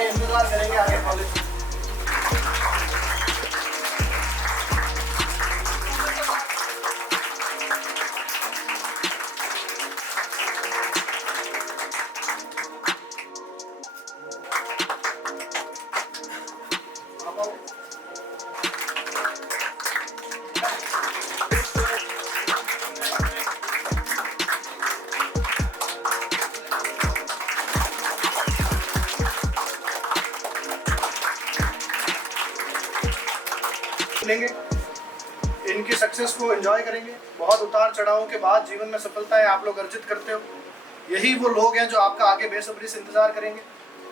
भाई इंतजार करेंगे आगे कॉलेज में। लेंगे, इनकी सक्सेस को एंजॉय करेंगे। बहुत उतार चढ़ावों के बाद जीवन में सफलताएं आप लोग अर्जित करते हो। यही वो लोग हैं जो आपका आगे बेसब्री से इंतजार करेंगे।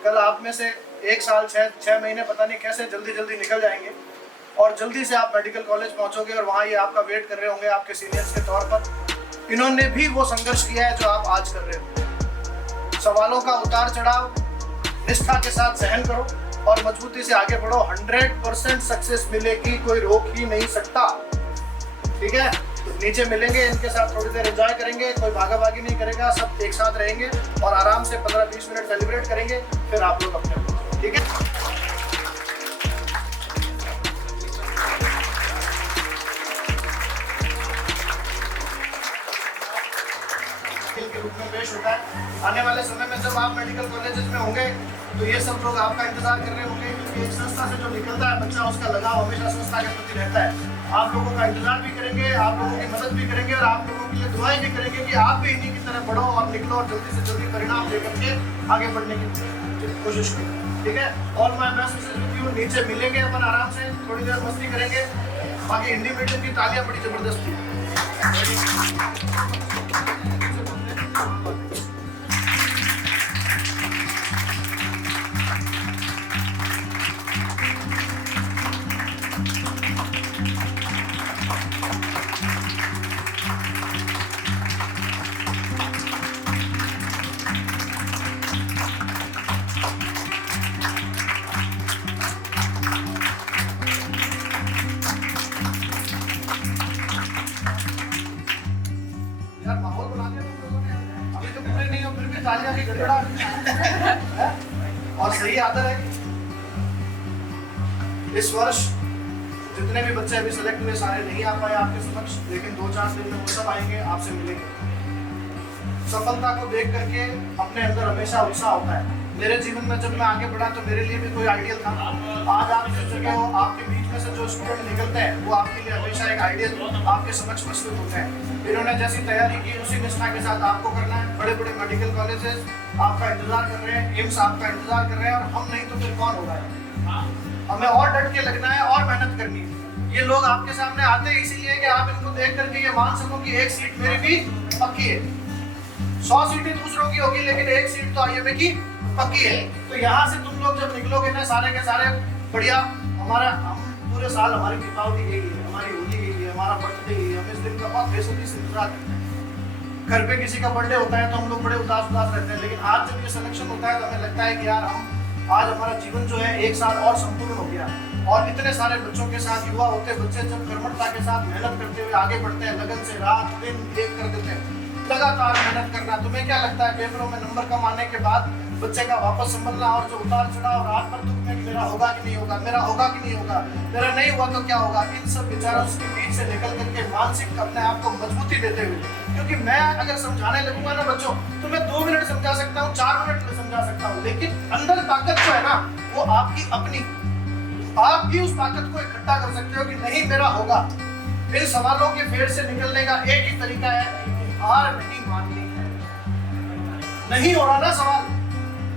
कल आप में से 1 साल 6 महीने पता नहीं कैसे जल्दी जल्दी निकल जाएंगे और जल्दी से आप मेडिकल कॉलेज पहुंचोगे और वहाँ ये आपका वेट कर रहे होंगे आपके सीनियर्स के तौर पर। इन्होंने भी वो संघर्ष किया है जो आप आज कर रहे हो। सवालों का उतार चढ़ाव निष्ठा के साथ सहन करो और मजबूती से आगे बढ़ो। 100% सक्सेस मिलेगी, कोई रोक ही नहीं सकता। ठीक है, तो नीचे मिलेंगे, इनके साथ थोड़ी देर एंजॉय करेंगे, कोई भागा भागी नहीं करेगा, सब एक साथ रहेंगे और आराम से 15-20 मिनट सेलिब्रेट करेंगे, फिर आप लोग अपने। ठीक है, के रूप में पेश होता है। आने वाले समय में जब आप मेडिकल कॉलेजेस में होंगे तो ये सब लोग आपका इंतजार कर रहे होंगे, क्योंकि एक संस्था से जो निकलता है बच्चा, उसका लगाव हमेशा संस्था के प्रति रहता है। आप लोगों का इंतजार भी करेंगे, आप लोगों की मदद भी करेंगे और आप लोगों के लिए दुआएं भी करेंगे कि आप भी इन्हीं की तरह बढ़ो और निकलो और जल्दी से जल्दी परिणाम लेकर के आगे बढ़ने की कोशिश करो। ठीक है, और मैं मैसेज नीचे मिलेंगे, अपन आराम से थोड़ी देर मस्ती करेंगे। बाकी हिंदी मीडियम की तालियां बड़ी जबरदस्त थी। यार माहौल बना दिया तुम लोगों ने, अभी तो पूरे नहीं हो फिर भी तालियां की गड़गड़ा। और सही आदर है। इस वर्ष जितने भी बच्चे अभी सेलेक्ट हुए सारे नहीं आ पाए आपके समक्ष, लेकिन 2-4 दिन में वो सब आएंगे, आपसे मिलेंगे। सफलता को देख करके अपने अंदर हमेशा उत्साह होता है। मेरे जीवन में जब मैं आगे बढ़ा तो मेरे लिए भी कोई आइडियल था। आज आप जिस जगह हो, आपके बीच में से जो स्टूडेंट निकलते हैं वो आपके लिए हमेशा एक आइडियल आपके समक्ष प्रस्तुत होते हैं। इन्होंने जैसी तैयारी की उसी निष्ठा के साथ आपको करना है। बड़े बड़े मेडिकल कॉलेजेस आपका इंतजार कर रहे हैं, एम्स आपका इंतजार कर रहे हैं, और हम नहीं तो फिर कौन होगा। हमें और डट के लगना है और मेहनत करनी है। ये लोग आपके सामने आते हैं इसीलिए कि आप इनको देख करके ये मान सको कि एक सीट मेरी भी पक्की है। 100 सीटें दूसरों की होगी लेकिन एक सीट तो आईएमए की पक्की है। तो यहाँ से तुम लोग जब निकलोगे ना सारे के सारे बढ़िया, हम पूरे साल हमारी दीपावली गई है, हमारी होली गई है, हमारा बर्थडे गई है, हम इस दिन का बहुत बेसब्री से इंतजार करते हैं। घर पे किसी का बर्थडे होता है तो हम लोग बड़े उदास रहते हैं, लेकिन आज जब ये सिलेक्शन होता है तो हमें लगता है कि यार आज हमारा जीवन जो है 1 साल और संपूर्ण हो गया। और इतने सारे बच्चों के साथ युवा होते बच्चे जब कर्मठता के साथ मेहनत करते हुए आगे बढ़ते हैं, लगन से रात दिन एक कर देते हैं, लगातार मेहनत करना। तुम्हें क्या लगता है पेपरों में नंबर कम आने के बाद बच्चे का वापस संभलना और जो उतार चढ़ाव रात भर दुख में कि मेरा होगा कि नहीं होगा, मेरा होगा कि नहीं होगा, मेरा नहीं हुआ तो क्या होगा, इन सब विचारों के बीच से निकल करके मानसिक अपने आप को मजबूती देते हुए, क्योंकि मैं अगर समझाने लगूंगा ना बच्चों तो मैं 2 मिनट समझा सकता हूँ, 4 मिनट समझा सकता हूँ, लेकिन अंदर ताकत जो है ना वो आपकी अपनी, आप भी उस ताकत को इकट्ठा कर सकते हो कि नहीं मेरा होगा। इन सवालों के फेर से निकलने का एक ही तरीका है, हार नहीं माननी है। नहीं हो रहा ना सवाल,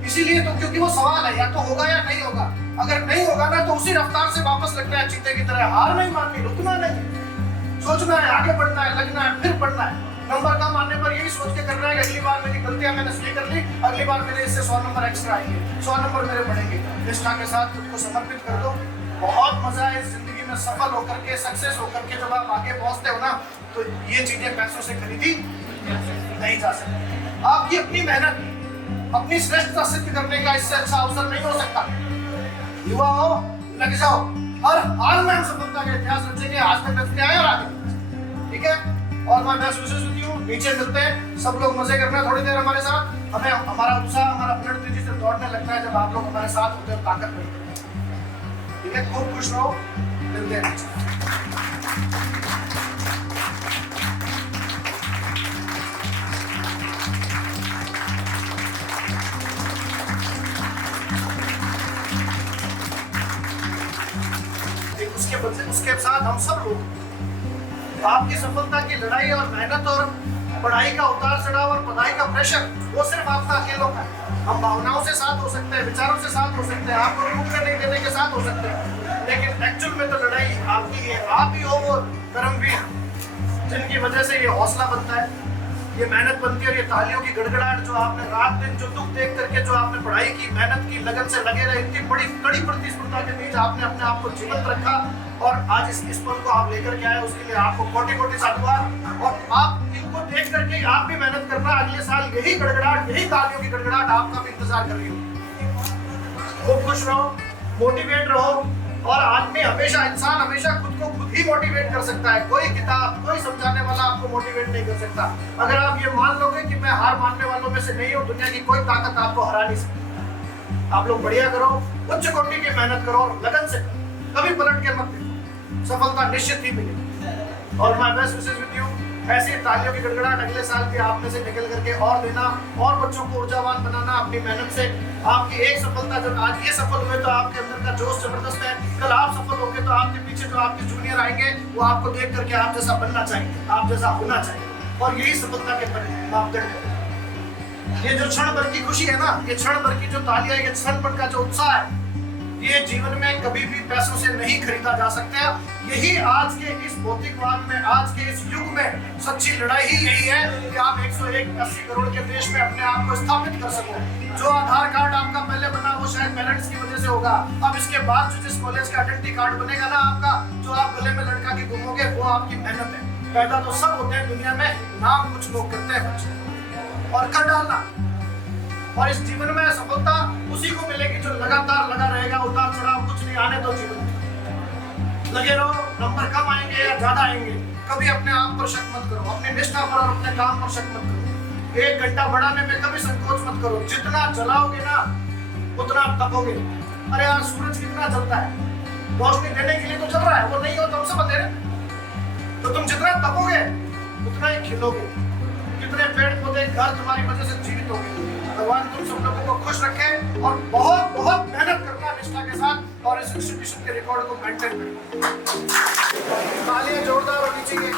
इसीलिए तो क्योंकि वो सवाल है, या तो होगा या नहीं होगा। अगर नहीं होगा ना तो उसी रफ्तार से वापस लगना है चीते की तरह। हार नहीं माननी, रुकना नहीं, सोचना है, आगे बढ़ना है, लगना है, फिर बढ़ना है। नंबर कम आने पर यही सोच के करना है कि अगली बार मेरी गलतियां मैंने सही कर ली, अगली बार मेरे इससे 100 नंबर एक्स्ट्रा आएंगे, 100 नंबर मेरे बढ़ेंगे। निष्ठा के साथ खुद को समर्पित कर दो। बहुत मजा है इस जिंदगी में सफल होकर के, सक्सेस होकर के जब आप आगे पहुंचते हो ना तो ये चीजें पैसों से खरीदी नहीं जा सकती। आपकी अपनी मेहनत, अपनी श्रेष्ठता सिद्ध करने का इससे अच्छा अवसर नहीं हो सकता। युवा हो, लग जाओ, हर हाल में हम सफलता का इतिहास रचेंगे। आज तक रचते आए और आगे, ठीक है। और मैं विशेष नीचे मिलते हैं, सब लोग मजे करना थोड़ी देर हमारे साथ। हमें हमारा उत्साह, हमारा ब्लड तेजी से दौड़ने लगता है जब आप लोग हमारे साथ होते हैं, ताकत मिलती है। ठीक है, खूब खुश रहो, मिलते हैं। उसके साथ हम सब लोग आपकी सफलता की लड़ाई और मेहनत और पढ़ाई का उतार चढ़ाव और पढ़ाई का प्रेशर वो सिर्फ आपका अकेलों का है। हम भावनाओं से साथ हो सकते हैं, विचारों से साथ हो सकते हैं, आपको रुकने नहीं देने के साथ हो सकते हैं, लेकिन एक्चुअल में तो लड़ाई आपकी है। आप ही हो वो कर्मवीर जिनकी वजह से ये हौसला बनता है, ये मेहनत बनती है और ये तालियों की गड़गड़ाहट जो आपने रात दिन जो दुख देख करके जो आपने पढ़ाई की, मेहनत की, लगन से लगे रहे, इतनी बड़ी कड़ी प्रतिस्पर्धा के बीच आपने अपने आप को जीवंत रखा और आज इस पल को आप लेकर के आए, उसके लिए आपको कोटि कोटि साधुवाद। और आप इनको देख करके आप भी मेहनत करना, अगले साल यही गड़गड़ाहट, यही तालियों की गड़गड़ाहट आपका भी इंतजार कर रही हो। खूब खुश रहो, मोटिवेट रहो, और आदमी हमेशा, इंसान हमेशा खुद को खुद ही मोटिवेट कर सकता है। कोई किताब, कोई समझाने वाला आपको मोटिवेट नहीं कर सकता। अगर आप ये मान लोगे कि मैं हार मानने वालों में से नहीं हूँ, दुनिया की कोई ताकत आपको हरा नहीं सकती। आप लोग बढ़िया करो, उच्च कोटि की मेहनत करो, लगन से करो, कभी पलट के मत देखो, सफलता निश्चित ही मिलेगी। और my best wishes with you. ऐसी तालियों की गड़गड़ाहट अगले साल भी आप में से निकल करके और देना, और बच्चों को ऊर्जावान बनाना अपनी मेहनत से। आपकी एक सफलता, जब आज ये सफल हुए तो आपके अंदर का जोश जबरदस्त है, कल आप सफल होंगे तो आपके पीछे जो आपके जूनियर आएंगे वो आपको देख करके आप जैसा बनना चाहिए, आप जैसा होना चाहिए, और यही सफलता के मापदंड है। ये जो क्षण भर की खुशी है ना, ये क्षण भर की जो तालियां, ये क्षण भर का जो उत्साह है, ये जीवन में कभी भी पैसों से नहीं खरीदा जा सकता। यही आज के इस भौतिकवाद में, आज के इस युग में सच्ची लड़ाई ही यही है कि आप 180 करोड़ के देश में अपने आप को स्थापित कर सको। जो आधार कार्ड आपका पहले बना वो शायद पेरेंट्स की वजह से होगा, अब इसके बाद जो जिस कॉलेज का आइडेंटिटी कार्ड बनेगा ना आपका, जो आप गले में लड़का की घूमोगे, वो आपकी मेहनत है। पैदा तो सब होते हैं दुनिया में, नाम कुछ लोग करते हैं बच्चे, और कर डालना। और इस जीवन में सफलता उसी को मिलेगी जो लगातार लगा रहेगा, उतार चढ़ाव कुछ नहीं आने दो जीवन में। लगे रहो, नंबर कम आएंगे या ज्यादा आएंगे, कभी अपने आप पर शक मत करो, अपनी निष्ठा पर और अपने काम पर शक मत करो। 1 घंटा बढ़ाने में कभी संकोच मत करो, जितना जलाओगे ना उतना तपोगे। अरे यार, सूरज कितना जलता है, रोशनी देने के लिए तो जल रहा है, वो नहीं हो तो हम सब अंधेरे। तो तुम जितना तपोगे उतना ही खिलोगे। कितने पेड़ पौधे, घर तुम्हारी वजह से जीवित होंगे। भगवान तुम सब लोगों को खुश रखे और बहुत बहुत मेहनत करना निष्ठा के साथ, और इस इंस्टीट्यूशन के रिकॉर्ड को मेंटेन करें। तालियां जोरदार होनी चाहिए।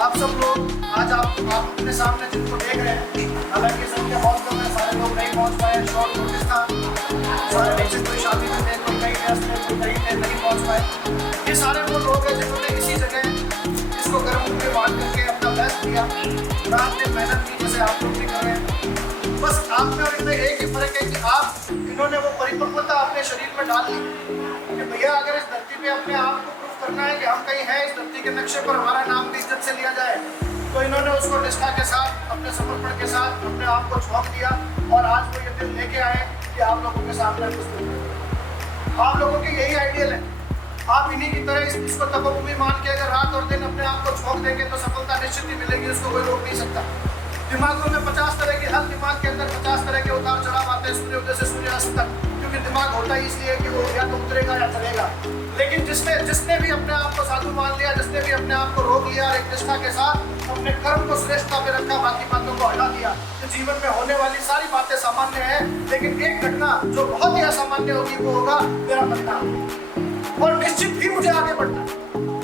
आप सब लोग आज आप अपने सामने जिनको देख रहे हैं, हालांकि सबके बहुत कम है, सारे लोग नहीं पहुंच पाए, शॉर्ट नोटिस था, सारे बच्चे कोई शादी में थे, कोई कहीं व्यस्त थे, कोई कहीं थे, नहीं पहुंच पाए। ये सारे वो लोग हैं जिन्होंने इसी जगह इसको गर्म में बांध करके अपना बेस्ट दिया, रात दिन मेहनत की, जैसे आप लोग भी कर रहे हैं। बस आप में और इनमें एक ही फर्क है कि आप इन्होंने वो परिपक्वता अपने शरीर में डाल ली कि भैया अगर इस धरती पे अपने आप को प्रूफ करना है कि हम कहीं हैं, इस धरती के नक्शे पर हमारा नाम भी इज्जत से लिया जाए, तो इन्होंने उसको निष्ठा के साथ, अपने समर्पण के साथ अपने आप को झोंक दिया, और आज वो ये दिन लेके आए कि आप लोगों के सामने कुछ आप लोगों की यही आइडियल है। आप इन्हीं की तरह इसको तपभूमि मान के अगर रात और दिन अपने आप को झोंक देंगे तो सफलता निश्चित ही मिलेगी, उसको कोई रोक नहीं सकता। दिमागों में 50 तरह के, हर दिमाग के अंदर 50 तरह के उतार चढ़ाव आते हैं, सूर्योदय से सूर्यास्त तक, क्योंकि दिमाग होता ही इसलिए कि वो या तो उतरेगा या चलेगा। लेकिन जिसने भी अपने आप को साधु मान लिया, जिसने भी अपने आप को रोक लिया और एक निष्ठा के साथ अपने कर्म को श्रेष्ठता पे रखा, बाकी बातों को हटा दिया, तो जीवन में होने वाली सारी बातें सामान्य हैं, लेकिन एक घटना जो बहुत ही असामान्य होगी वो होगा मेरा परिणाम। और निश्चित ही मुझे आगे बढ़ना,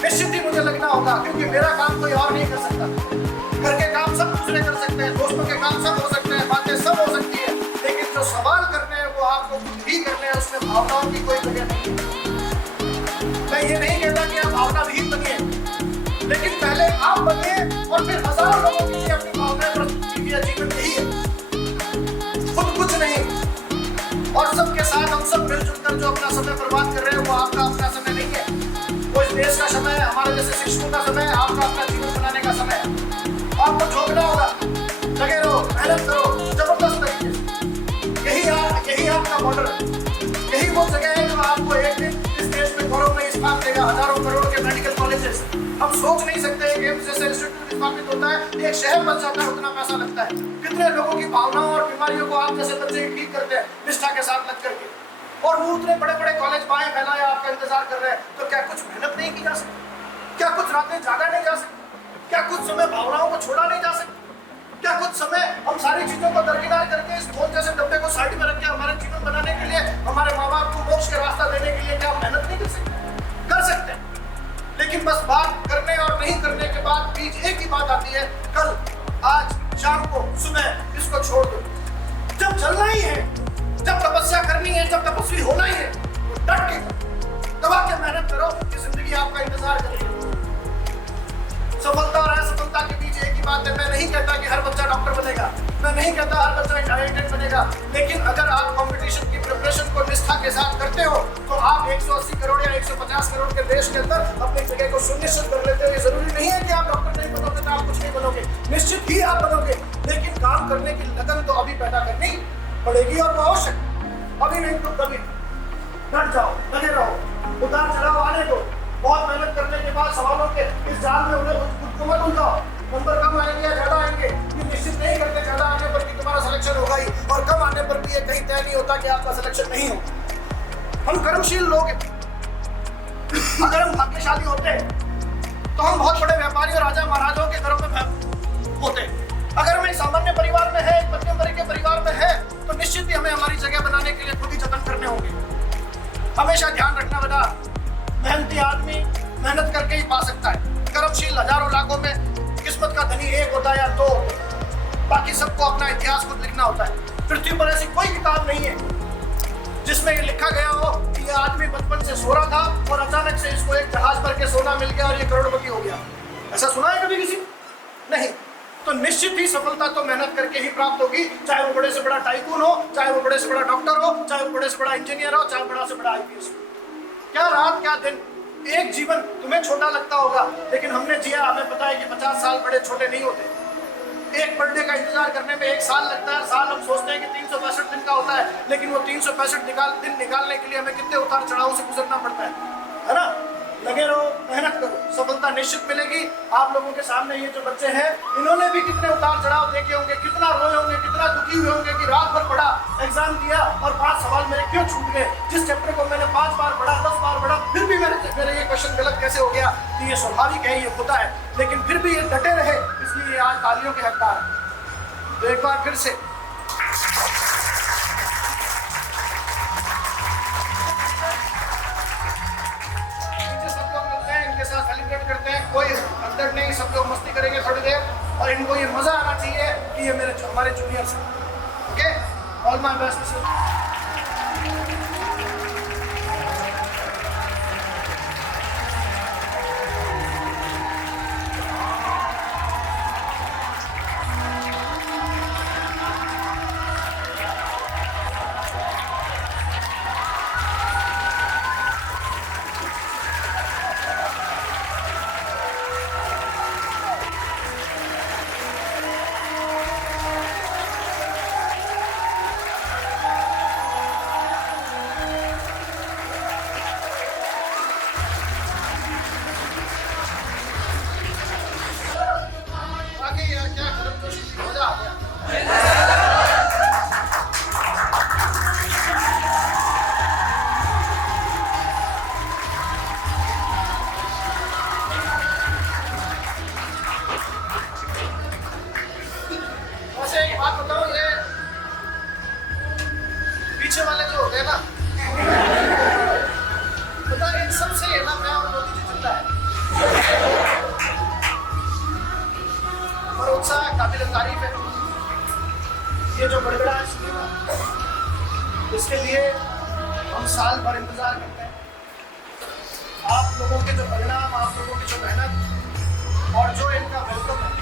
निश्चित ही मुझे लगना होगा, क्योंकि मेरा काम कोई और नहीं कर सकता। घर के काम सब दूसरे कर सकते हैं, दोस्तों के काम सब हो सकते हैं, बातें सब हो सकती है, आपको खुद ही करने हैं, उसमें भावनाओं की कोई जगह नहीं है। मैं ये नहीं कहता कि आप भावना विहीन बनिए, लेकिन पहले आप बनिए और फिर हजारों लोगों के लिए अपनी भावनाएं प्रस्तुत कीजिए। जीवन यही है, खुद कुछ नहीं, और सबके साथ हम सब मिलजुल कर जो अपना समय बर्बाद कर रहे हैं वो आपका अपना समय नहीं है, वो इस देश का समय है, हमारे जैसे शिक्षकों का समय है, आपका अपना जीवन बनाने का समय है। आपको झोंकना होगा, लगे रहो, मेहनत करो जबरदस्त तरीके से। यही आपका बॉर्डर है, यही वो जगह है जो आपको एक दिन इस देश में गौरवमयी स्थान देगा। हजारों करोड़ के मेडिकल कॉलेजेस हम सोच नहीं सकते, एम्स जैसे इंस्टीट्यूट स्थापित होता है, एक शहर बन जाता है, उतना पैसा लगता है। कितने लोगों की भावनाओं और बीमारियों को आप जैसे बच्चे ठीक करते हैं निष्ठा के साथ लग करके, और वो उतने बड़े बड़े कॉलेज बाएं फैलाए आपका इंतजार कर रहे हैं। तो क्या कुछ मेहनत नहीं की जा सकती? क्या कुछ रातें जागा नहीं जा सकती? क्या कुछ समय भावनाओं को छोड़ा नहीं जा सकता? क्या कुछ समय हम सारी चीजों को दरकिनार करके इस फोन जैसे डब्बे को साइड में रख के हमारे जीवन बनाने के लिए, हमारे माँ बाप को मोक्ष का रास्ता देने के लिए क्या मेहनत नहीं कर सकते? कर सकते हैं, लेकिन बस बात करने और नहीं करने के बाद बीच एक ही बात आती है, कल, आज, शाम को, सुबह इसको छोड़ दो। जब चलना ही है, जब तपस्या करनी है, जब तपस्वी होना ही है, तो डट के दबा के मेहनत करो कि जिंदगी आपका इंतजार करेगी। सफलता और असफलता के बीच एक ही बात है। मैं नहीं कहता कि हर बच्चा डॉक्टर बनेगा, मैं नहीं कहता हर बच्चा इंटेलिजेंट बनेगा, लेकिन अगर आप कंपटीशन की प्रिपरेशन को निष्ठा के साथ करते हो तो आप 180 करोड़ या 150 करोड़ के देश के अंदर अपनी जगह को सुनिश्चित कर लेते हो। ये जरूरी नहीं है कि आप डॉक्टर नहीं बनोगे तो आप कुछ नहीं बनोगे, निश्चित ही आप बनोगे, लेकिन काम करने की लगन तो अभी पैदा करनी पड़ेगी और वो आवश्यक। अभी नहीं तो कभी डट जाओ, लगे रहो, उतार चढ़ाव आने दो। बहुत मेहनत करने के बाद सवालों के इस जाल में उन्हें खुद को मत उलझाओ। नंबर कम आएंगे या ज्यादा आएंगे ये निश्चित नहीं करते, ज्यादा आने पर भी तुम्हारा सिलेक्शन होगा ही, और कम आने पर भी ये कहीं तय नहीं होता कि आपका सिलेक्शन नहीं होगा। हम कर्मशील लोग हैं, अगर हम भाग्यशाली होते तो हम बहुत बड़े व्यापारी और राजा महाराजाओं के घरों में होते। अगर हम एक सामान्य परिवार में है, एक मध्यम वर्ग के परिवार में है, तो निश्चित ही हमें हमारी जगह बनाने के लिए खुद ही जतन करने होंगे। हमेशा ध्यान रखना बेटा, मेहनती आदमी मेहनत करके ही पा सकता है। कर्मशील हजारों लाखों में किस्मत का धनी एक होता है या दो, बाकी सबको अपना इतिहास खुद लिखना होता है। पृथ्वी पर ऐसी कोई किताब नहीं है जिसमें ये लिखा गया हो कि ये आदमी बचपन से सो रहा था और अचानक से इसको एक जहाज भर के सोना मिल गया और ये करोड़पति हो गया। ऐसा सुना है कभी किसी? नहीं। तो निश्चित ही सफलता तो मेहनत करके ही प्राप्त होगी, चाहे वो बड़े से बड़ा टाइकून हो, चाहे वो बड़े से बड़ा डॉक्टर हो, चाहे वो बड़े से बड़ा इंजीनियर हो, चाहे बड़ा से बड़ा आईपीएस हो। क्या रात क्या दिन, एक जीवन तुम्हें छोटा लगता होगा, लेकिन हमने जिया, हमें पता है कि 50 साल बड़े छोटे नहीं होते। एक बर्थडे का इंतजार करने में 1 साल लगता है, साल हम सोचते हैं कि 365 दिन का होता है, लेकिन वो 365 दिन निकालने के लिए हमें कितने उतार चढ़ाव से गुजरना पड़ता है ना? लगे रहो, मेहनत करो, सफलता निश्चित मिलेगी। आप लोगों के सामने ये जो बच्चे हैं, इन्होंने भी कितने उतार चढ़ाव देखे होंगे, कितना रोए होंगे, कितना दुखी हुए होंगे कि रात भर पढ़ा, एग्जाम दिया और 5 सवाल मेरे क्यों छूट गए। जिस चैप्टर को मैंने 5 बार पढ़ा, 10 बार पढ़ा, फिर भी मेरा ये क्वेश्चन गलत कैसे हो गया? तो ये स्वाभाविक है, ये होता है, लेकिन फिर भी ये डटे रहे, इसलिए आज तालियों के हकदार है। तो एक बार फिर से सेलिब्रेट करते हैं, कोई अंदर नहीं, सब लोग मस्ती करेंगे थोड़ी देर, और इनको ये मजा आना चाहिए कि ये हमारे जूनियर्स हैं। Okay, all my best. इसके लिए हम साल भर इंतजार करते हैं। आप लोगों के जो परिणाम, आप लोगों की जो मेहनत और जो इनका वेलकम है,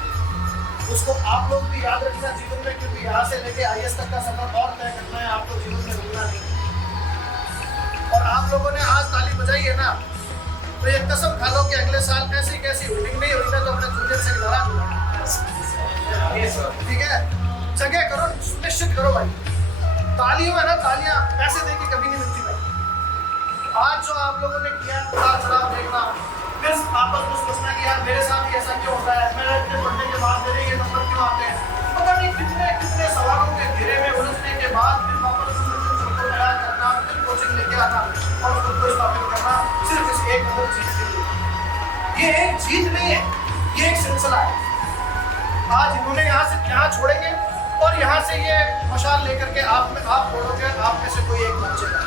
उसको आप लोग भी याद रखना जीवन में, क्योंकि यहाँ से लेके IAS तक का सफर और तय करना है, आपको जीवन में रुकना नहीं। और आप लोगों ने आज ताली बजाई है ना, तो ये कसम खा लो कि अगले साल कैसी कैसी मीटिंग नहीं हुई ना तो अपने जूनियर से लड़ा दूंगा। ठीक है, जगह करो, सुनिश्चित करो भाई। तालियों है ना, तालियां पैसे दे के कभी नहीं मिलती भाई। आज जो आप लोगों ने किया, उतार चढ़ाव देखना, फिर आपस में सोचना कि यार मेरे साथ ही ऐसा क्यों होता है, मेरे इतने पढ़ने के बाद मेरे ये नंबर क्यों आते हैं, पता नहीं कितने कितने सवालों के घेरे में उलझने के बाद फिर वापस खुद को तैयार करना, फिर कोचिंग लेके आना और खुद को स्थापित करना सिर्फ इस एक नंबर जीत के लिए। ये एक जीत नहीं है, ये एक सिलसिला है। आज इन्होंने यहाँ से यहाँ छोड़ेंगे और यहाँ से ये मशाल लेकर के आप बोलोगे, आप में से कोई एक पहुंचेगा।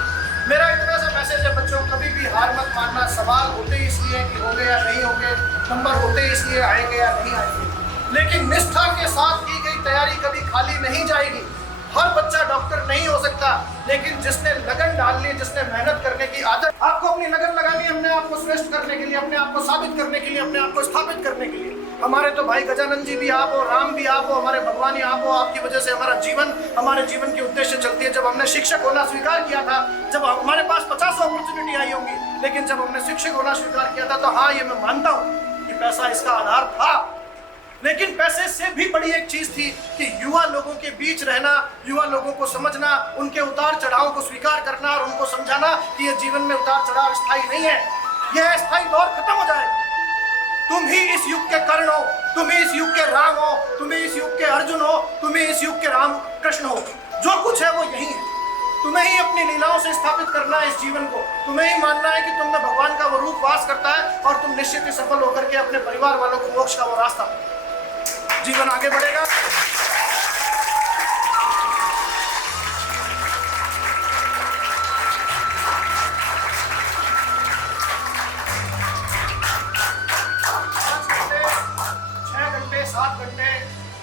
मेरा इतना सा मैसेज है बच्चों, कभी भी हार मत मानना। सवाल होते ही इसलिए कि होंगे या नहीं होंगे, नंबर होते ही इसलिए आएंगे या नहीं आएंगे, लेकिन निष्ठा के साथ की गई तैयारी कभी खाली नहीं जाएगी। हर बच्चा डॉक्टर नहीं हो सकता, लेकिन जिसने लगन डाल ली, जिसने मेहनत करने की आदत, आपको अपनी लगन लगानी है अपने आप को श्रेष्ठ करने के लिए, अपने आप को साबित करने के लिए, अपने आप को स्थापित करने के लिए। हमारे तो भाई गजानंद जी भी आप हो, राम भी आप हो, हमारे भगवान ही आप हो। आपकी वजह से हमारा जीवन, हमारे जीवन की उद्देश्य चलती है। जब हमने शिक्षक होना स्वीकार किया था, जब हमारे पास 50 अपॉर्चुनिटी आई होंगी, लेकिन जब हमने शिक्षक होना स्वीकार किया था तो हाँ, ये मैं मानता हूँ कि पैसा इसका आधार था, लेकिन पैसे से भी बड़ी एक चीज थी कि युवा लोगों के बीच रहना, युवा लोगों को समझना, उनके उतार चढ़ाव को स्वीकार करना और उनको समझाना कि ये जीवन में उतार चढ़ाव स्थायी नहीं है, यह अस्थायी दौर खत्म हो जाएगा। तुम ही इस युग के कर्ण हो, तुम ही इस युग के राम हो, तुम ही इस युग के अर्जुन हो, तुम ही इस युग के राम कृष्ण हो। जो कुछ है वो यही है। तुम्हें ही अपनी लीलाओं से स्थापित करना है इस जीवन को। तुम्हें ही मानना है कि तुम में भगवान का वो रूप वास करता है और तुम निश्चित ही सफल होकर के अपने परिवार वालों को मोक्ष का वो रास्ता, जीवन आगे बढ़ेगा।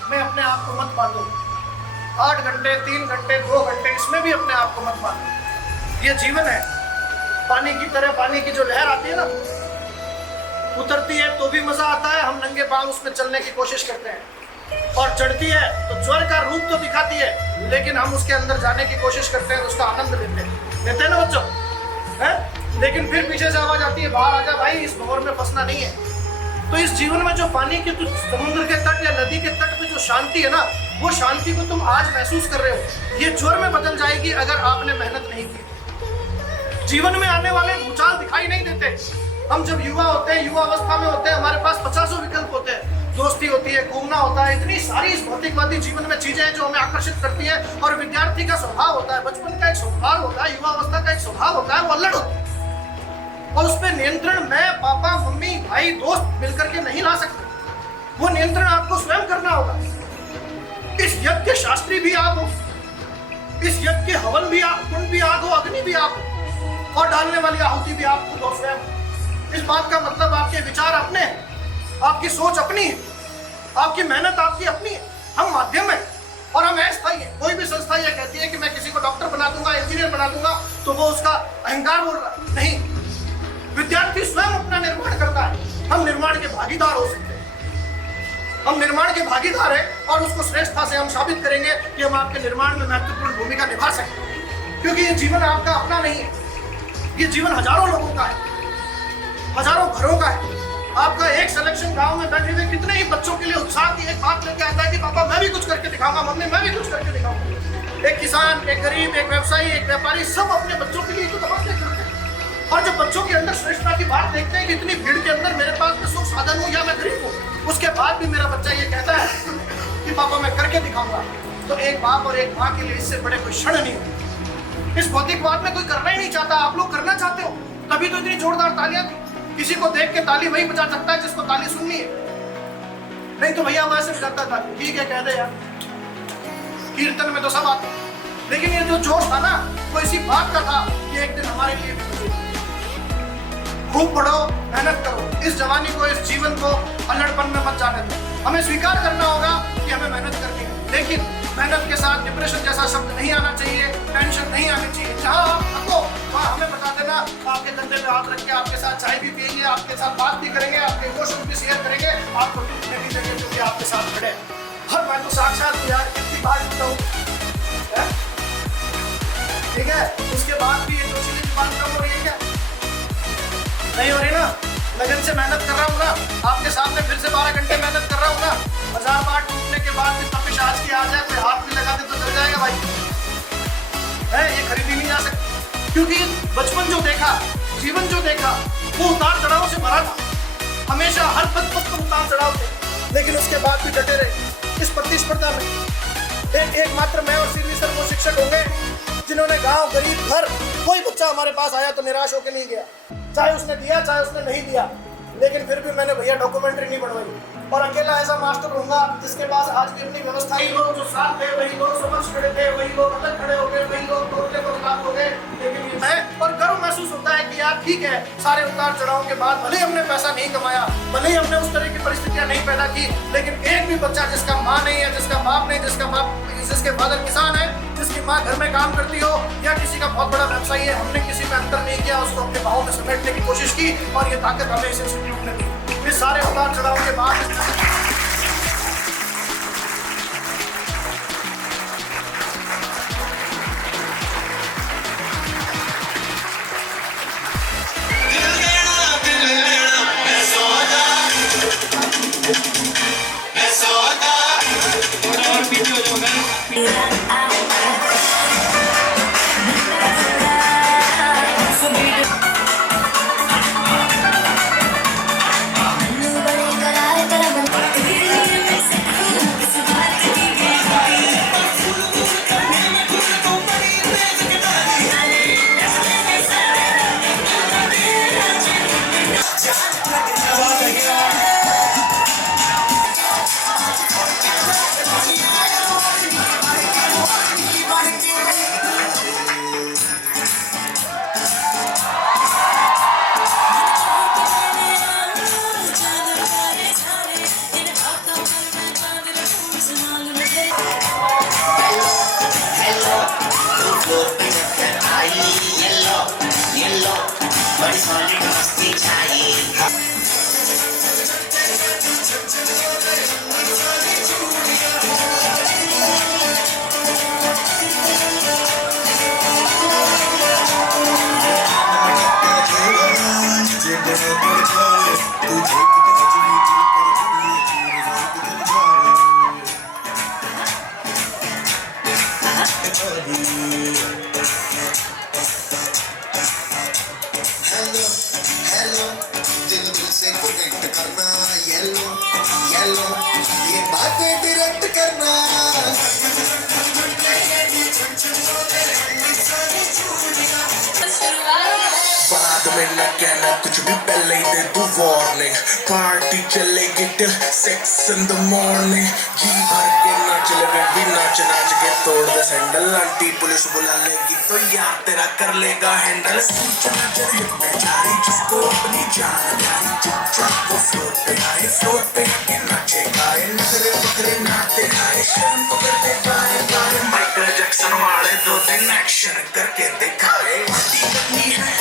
में अपने आप को मत बांधो, 8 घंटे, 3 घंटे, 2 घंटे, इसमें भी अपने आप को मत बांधो। ये जीवन है, पानी की तरह। पानी की जो लहर आती है ना, उतरती है तो भी मजा आता है, हम नंगे पांव उसमें चलने की कोशिश करते हैं, और चढ़ती है तो ज्वर का रूप तो दिखाती है, लेकिन हम उसके अंदर जाने की कोशिश करते हैं, उसका आनंद लेते हैं ना बच्चों, है? लेकिन फिर पीछे से आवाज आती है, बाहर आजा भाई, इस भंवर में फंसना नहीं है। तो इस जीवन में जो पानी के, तो समुद्र के तट या नदी के तट पे जो शांति है ना, वो शांति को तुम आज महसूस कर रहे हो, ये ज्वर में बदल जाएगी अगर आपने मेहनत नहीं की। जीवन में आने वाले भूचाल दिखाई नहीं देते। हम जब युवा होते हैं, युवा अवस्था में होते हैं, हमारे पास 50 विकल्प होते हैं, दोस्ती होती है, घूमना होता है, इतनी सारी इस भौतिकवादी जीवन में चीजें हैं जो हमें आकर्षित करती है। और विद्यार्थी का स्वभाव होता है, बचपन का एक स्वभाव होता है, युवा अवस्था का एक स्वभाव होता है, वो अल्लड़ होता है, और उस पर नियंत्रण मैं, पापा, मम्मी, भाई, दोस्त मिलकर के नहीं ला सकते। वो नियंत्रण आपको स्वयं करना होगा। इस यज्ञ के शास्त्री भी आप हो, इस यज्ञ के हवन भी आप, कुंड भी आप हो, अग्नि भी आप हो, और डालने वाली आहुति भी आप खुद हो स्वयं। इस बात का मतलब आपके विचार अपने हैं, आपकी सोच अपनी है, आपकी मेहनत आपकी अपनी है। हम माध्यम है और हम अस्थायी है। कोई भी संस्था यह कहती है कि मैं किसी को डॉक्टर बना दूंगा, इंजीनियर बना दूंगा, तो वो उसका अहंकार बोल रहा है। नहीं, विद्यार्थी स्वयं अपना निर्माण करता है। हम निर्माण के भागीदार हो सकते हैं, हम निर्माण के भागीदार हैं, और उसको श्रेष्ठता से हम साबित करेंगे कि हम आपके निर्माण में महत्वपूर्ण भूमिका निभा सकते हैं। क्योंकि ये जीवन आपका अपना नहीं है, ये जीवन हजारों लोगों का है, हजारों घरों का है। आपका एक सिलेक्शन गांव में बैठे हुए कितने ही बच्चों के लिए उत्साह की एक बात लेके आता है कि पापा मैं भी कुछ करके दिखाऊंगा, मम्मी मैं भी कुछ करके दिखाऊंगा। एक किसान, एक गरीब, एक व्यवसायी, एक व्यापारी, सब अपने बच्चों के लिए तो तपस्या करते हैं। और जब बच्चों के अंदर श्रेष्ठता की बात देखते हैं कि इतनी भीड़ के अंदर मेरे पास में सुख साधन हो या मैं गरीब हूँ, उसके बाद भी मेरा बच्चा ये कहता है कि पापा मैं करके दिखाऊंगा, तो एक बाप और एक माँ के लिए इससे बड़े कोई क्षण नहीं होते। इस भौतिकवाद में कोई करना ही नहीं चाहता, आप लोग करना चाहते हो, तभी तो इतनी जोरदार तालियां थी। किसी को देख के ताली वही बजा सकता है जिसको ताली सुननी है, नहीं तो भैया मैं सिर्फ करता था, ठीक है कह दे यार, कीर्तन में तो सब आते। लेकिन ये जो जोश था ना, वो इसी बात का था कि एक दिन हमारे लिए खूब पढ़ो, मेहनत करो, इस जवानी को, इस जीवन को अल्लड़पन में मत जाने दो। हमें स्वीकार करना होगा कि हमें मेहनत करनी है, लेकिन मेहनत के साथ डिप्रेशन जैसा शब्द नहीं आना चाहिए, टेंशन नहीं आनी चाहिए। जहाँ आप थको वहाँ हमें बता देना, आपके कंधे पे हाथ रख के आपके साथ चाय भी पियेंगे, आपके साथ बात भी करेंगे, आपके इमोशन भी शेयर करेंगे, आपको टूटने भी देंगे जो भी आपके साथ खड़े। हर मैं तो साक्षात यार कितनी बात बताऊँ, ठीक है। उसके बाद भी ये जोशीले की बात कम हो रही है क्या? नहीं हो रही ना। लगन से मेहनत कर रहा हूँ ना, आपके सामने फिर से 12 घंटे मेहनत कर रहा हूँ ना। 1000 बार टूटने के बाद भी तपिश आज की आ जाए, कोई हाथ भी लगा दे तो चल जाएगा भाई, है ये खरीदी नहीं जा सकती। क्योंकि बचपन जो देखा, जीवन जो देखा, वो उतार चढ़ाव से भरा था। हमेशा हर पद पर उतार चढ़ाव थे, लेकिन उसके बाद भी डटे रहे। इस प्रतिस्पर्धा में एकमात्र मैं और सीधी सर वो शिक्षक होंगे जिन्होंने गांव, गरीब, घर, कोई बच्चा हमारे पास आया तो निराश होकर नहीं गया, चाहे उसने दिया चाहे उसने नहीं दिया। लेकिन फिर भी मैंने भैया डॉक्यूमेंट्री नहीं बनवाई, और अकेला ऐसा मास्टर होऊंगा जिसके पास आज भी अपनी व्यवस्था ही। लोग जो साथ थे वही लोग समझ खड़े थे, वही लोग अलग खड़े हो गए, वही लोग तोड़ने को खिलाफ हो गए। लेकिन ये मैं और गर्व महसूस होता है कि यार ठीक है, सारे उतार चढ़ाव के बाद भले हमने पैसा नहीं कमाया, भले ही हमने उस तरह की परिस्थितियां नहीं पैदा की, लेकिन एक भी बच्चा जिसका माँ नहीं है, जिसका बाप नहीं, जिसके फादर किसान है, जिसकी माँ घर में काम करती हो, या किसी का बहुत बड़ा व्यवसायी है, हमने किसी में अंतर नहीं किया, उसको अपने बाहों में समेटने की कोशिश की, और ये ताकत हमें इस इंस्टीट्यूट ने दी। इस सारे उतार चढ़ाव के बाद कहना कुछ भी पहले ही दे तू वार्निंग। पार्टी चलेगी टिल 6 in the morning। जी भर के नाच लगे भी नाच नाच के तोड़ दे सैंडल। आंटी पुलिस बुला लेगी तो यार तेरा कर लेगा हैंडल। सूचना जनहित में जारी जिसको अपनी जान प्यारी, चुपचाप वो फ्लोर पे आए, फ्लोर पे आके नाचेगा। नखरे बकरे नाते आए, शर्म पकड़ते गाए गाए। माइकल जैक्सन वाले 2 दिन एक्शन करके दिखाए। पार्टी करनी है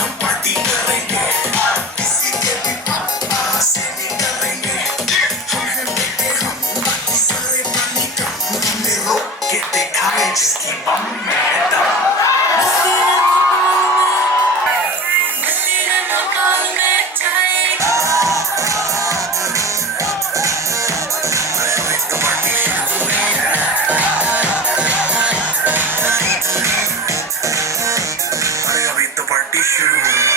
हम पार्टी करेंगे, किसी के भी पापा से नहीं करेंगे। हम हैं बेटे हम, बाकी सारे पानी कम। हमने रोक के दिखाए जिसकी बम में दम। अरे अभी तो पार्टी शुरू हुई।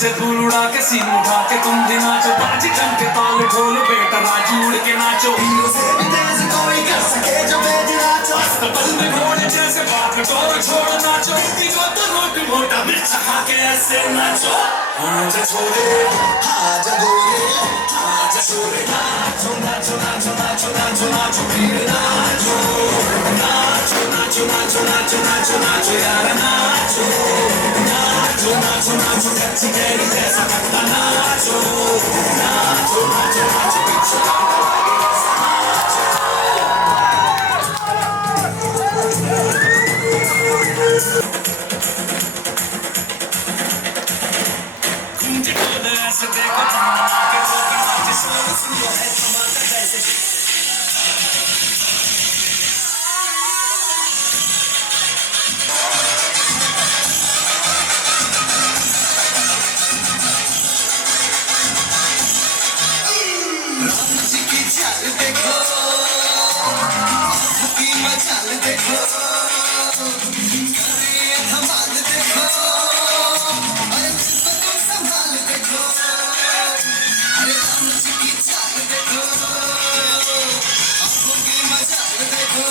ऐसे धूल उड़ा के सीन उठा के तुम भी नाचो, बाजी जम के ताल ढोल बेटा राजू उड़ के नाचो। हीरो से भी तेज कोई कर सके जो बेज नाचो, अस्तबल में घोड़े जैसे बाप टोर छोड़ो नाचो। इतनी को तो रोटी मोटा मिर्च खा के ऐसे नाचो। आजा छोरे आजा गोरे आजा छोरे, नाचो नाचो नाचो नाचो नाचो नाचो फिर नाचो नाचो नाचो नाचो नाचो नाचो नाचो यार नाचो नाचो नाचो नाचो कच्ची कैरी जैसा करता नाचो नाचो नाचो नाचो पीछे आगे ऐसा नाचो। कुंजी खोले ऐसे देखो जमुना के रोटी नाचे, सोनो सुनो है धमाका जैसे। राम जी की चाल देखो, की मचाल देखो, करे धमाल देखो, अरे तुझको तो संभाल देखो। अरे राम जी की चाल देखो, आंखों की मचाल देखो,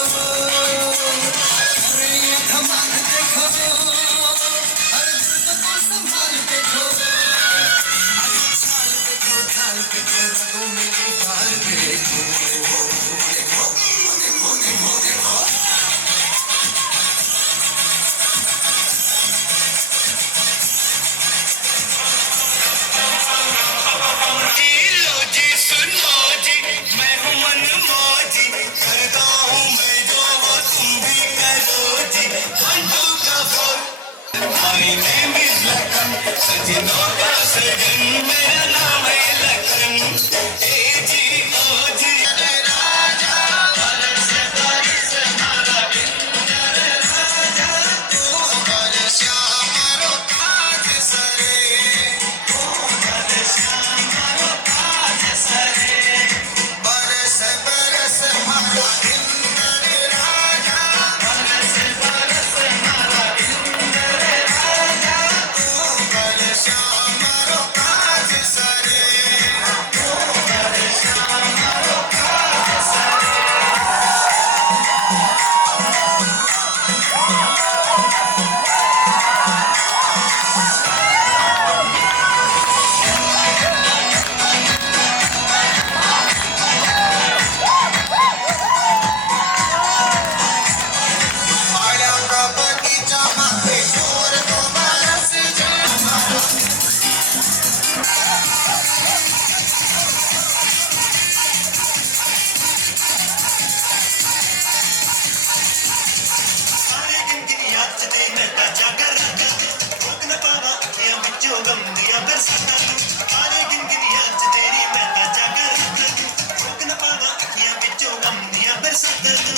करे धमाल देखो, अरे तुझको तो संभाल देखो। अरे चाल देखो ढाल देखो, रगों में उबाल देखो, देखो देखो देखो देखो। जी लो जी सुनो जी, मैं हूँ मनमौजी, करता हूँ मैं जो वो तुम भी करो जी। बंटू का phone, my name is Lakhan, सजनों का सजन मेरा नाम है लखन। ए जी ओ जी राजा बरस बरस हमारा बिंदर राजा, तू बरस हमारो ताज सरे, तू बरस हमारो ताज सरे। बरस बरस हमारा बिंदर राजा, बरस बरस हमारा बिंदर राजा, तू बरस हमारो ताज सरे, तू बरस हमारो ताज सरे। माया का बगीचा माथे छोर तो बरस जाए। सारे दिन गिरिया चते मैं ताजा कर रखा, रोक न पावा अखियां बिचों गम दिया बरसाता तू। सारे दिन गिरिया तेरी मैं ताजा कर रखा, रोक न पावा अखियां बिचों गम दिया बरसाता तू।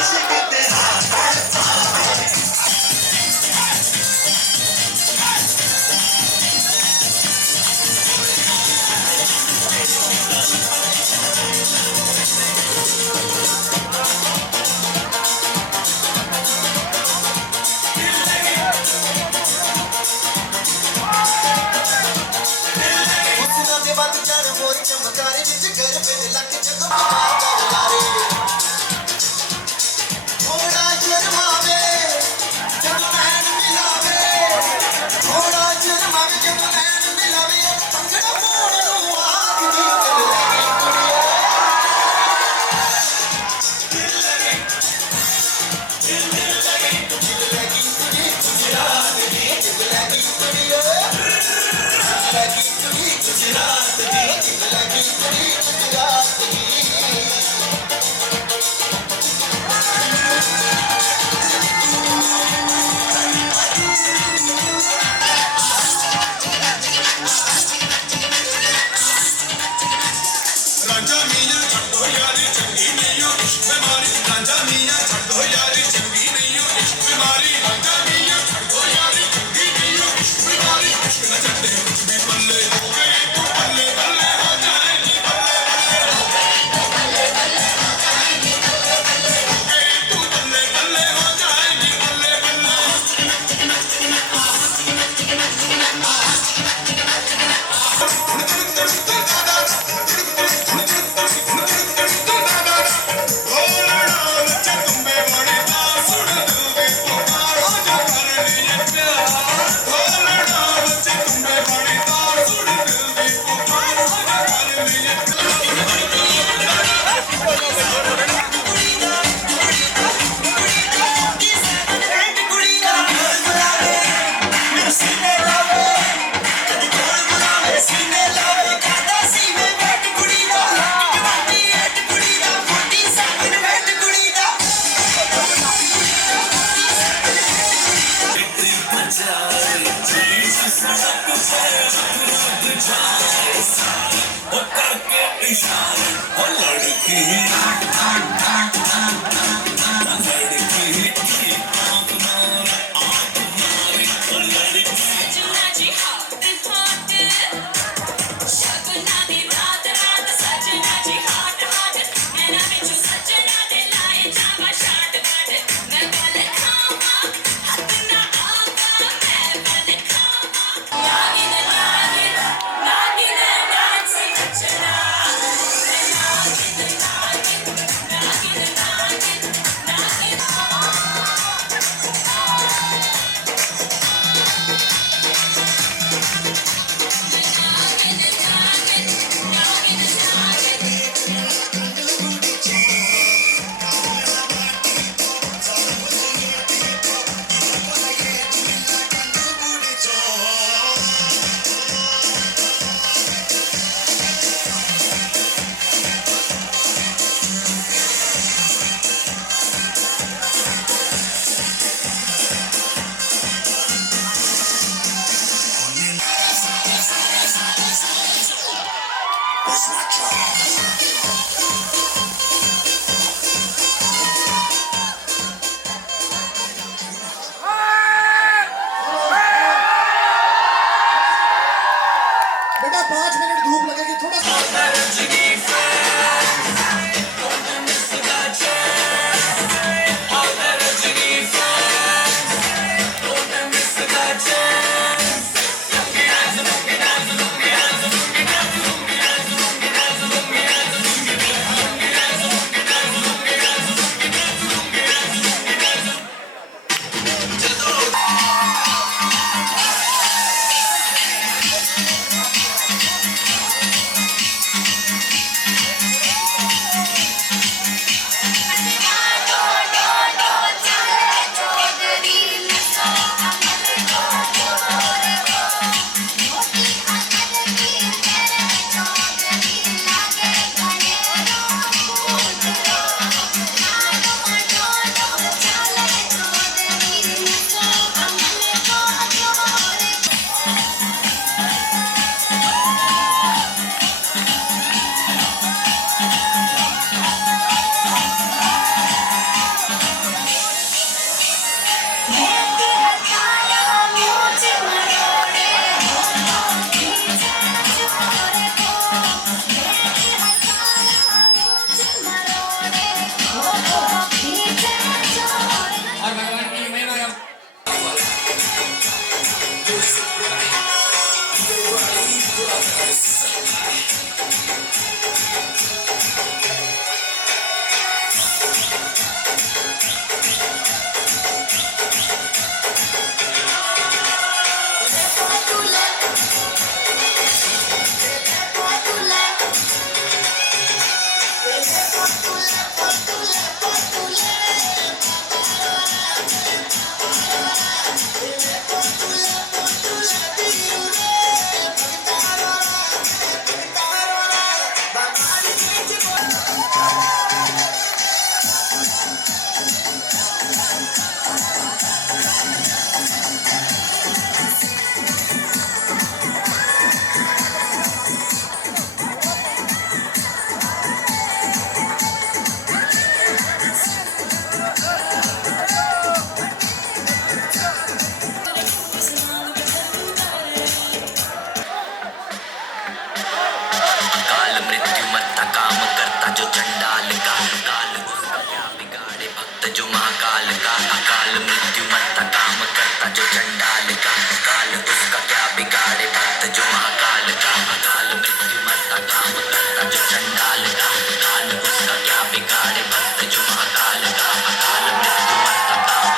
इश्क तेरा हुस्न दे बात चार मोर चमकारे, विच घर पे लग जदों बजा जगारे। थोड़ा शर्मावे जदों नैन मिलावे, थोड़ा शर्मावे जदों नैन मिलावे, पंगड़ा पाउण नूं आखदी दिल लगी कुड़िए। दिल लगी दिल दिल लगी दिल लगी कुड़ी गुजरात दी, दिल लगी कुड़िए, दिल लगी कुड़ी गुजरात दी, दिल लगी कुड़ी गुजरात दी। रांझा मियां छड्डो यारी चंगी नहीं हो इश्क बीमारी, रांझा मियां छड्डो यारी चंगी नहीं हो इश्क बीमारी, रांझा मियां छड्डो यारी चंगी नहीं हो इश्क बीमारी। इश्क न छड्डे कुछ भी पल्ले हो गए तो पल्ले पल्ले हो जाएगी, पल्ले पल्ले हो के इशारे और लड़की सजना जी हॉट हॉट शगुना दी रात रात सजना जी हॉट हॉट नैना बिचू सजना दे लाए जावा शाट बाट मैं बल खावा हद ना आवा मैं बल खावा नागिन नागिन नागिन डांस नचना नागिन नागिन नागिन नागिन नागिन That's not true. बेटा 5 मिनट धूप लगेगी थोड़ा सा काल मृत्यु मत्ता काम करता जो चंडाल का काल उसका क्या बिगाड़े भक्त जो महाकाल का अकाल मृत्यु मत्ता काम करता जो चंडाल का काल उसका क्या बिगाड़े भक्त जो महाकाल का अकाल मृत्यु मत्ता काम करता जो चंडाल का काल उसका क्या बिगाड़े भक्त जो महाकाल का अकाल मृत्यु मत्ता काम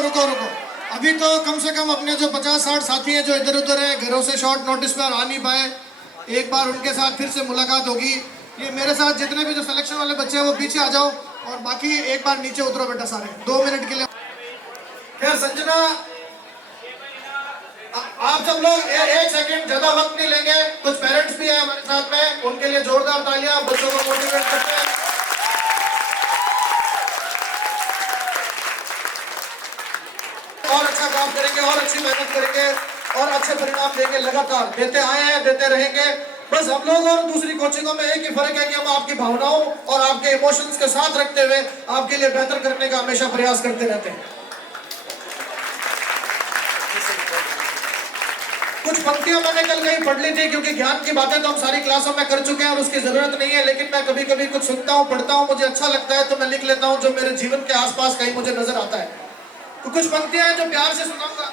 रुको रुको, अभी तो कम से कम अपने जो 50-60 साथी हैं जो इधर उधर हैं, घरों से शॉर्ट नोटिस पर आ नहीं पाए, एक बार उनके साथ फिर से मुलाकात होगी। ये मेरे साथ जितने भी जो सिलेक्शन वाले बच्चे हैं वो पीछे आ जाओ, और बाकी एक बार नीचे उतरो बेटा सारे, 2 मिनट के लिए। खैर संजना, आप सब लोग एक सेकंड ज्यादा वक्त नहीं लेंगे, कुछ पेरेंट्स भी हैं हमारे साथ में, उनके लिए जोरदार तालियां, बच्चों को मोटिवेट करते हैं। और अच्छा काम करेंगे और अच्छी मेहनत करेंगे और अच्छे परिणाम देंगे, लगातार देते आए हैं, देते रहेंगे। बस हम लोग और दूसरी कोचिंगों में एक ही फर्क है कि हम आपकी भावनाओं और आपके इमोशंस के साथ रखते हुए आपके लिए बेहतर करने का हमेशा प्रयास करते रहते हैं। कुछ पंक्तियां मैंने कल कहीं पढ़ ली थी, क्योंकि ज्ञान की बातें तो हम सारी क्लासों में कर चुके हैं और उसकी जरूरत नहीं है, लेकिन मैं कभी कभी कुछ सुनता हूँ, पढ़ता हूँ, मुझे अच्छा लगता है तो मैं लिख लेता हूँ, जो मेरे जीवन के आसपास कहीं मुझे नजर आता है। तो कुछ पंक्तियां हैं जो प्यार से सुनाऊंगा।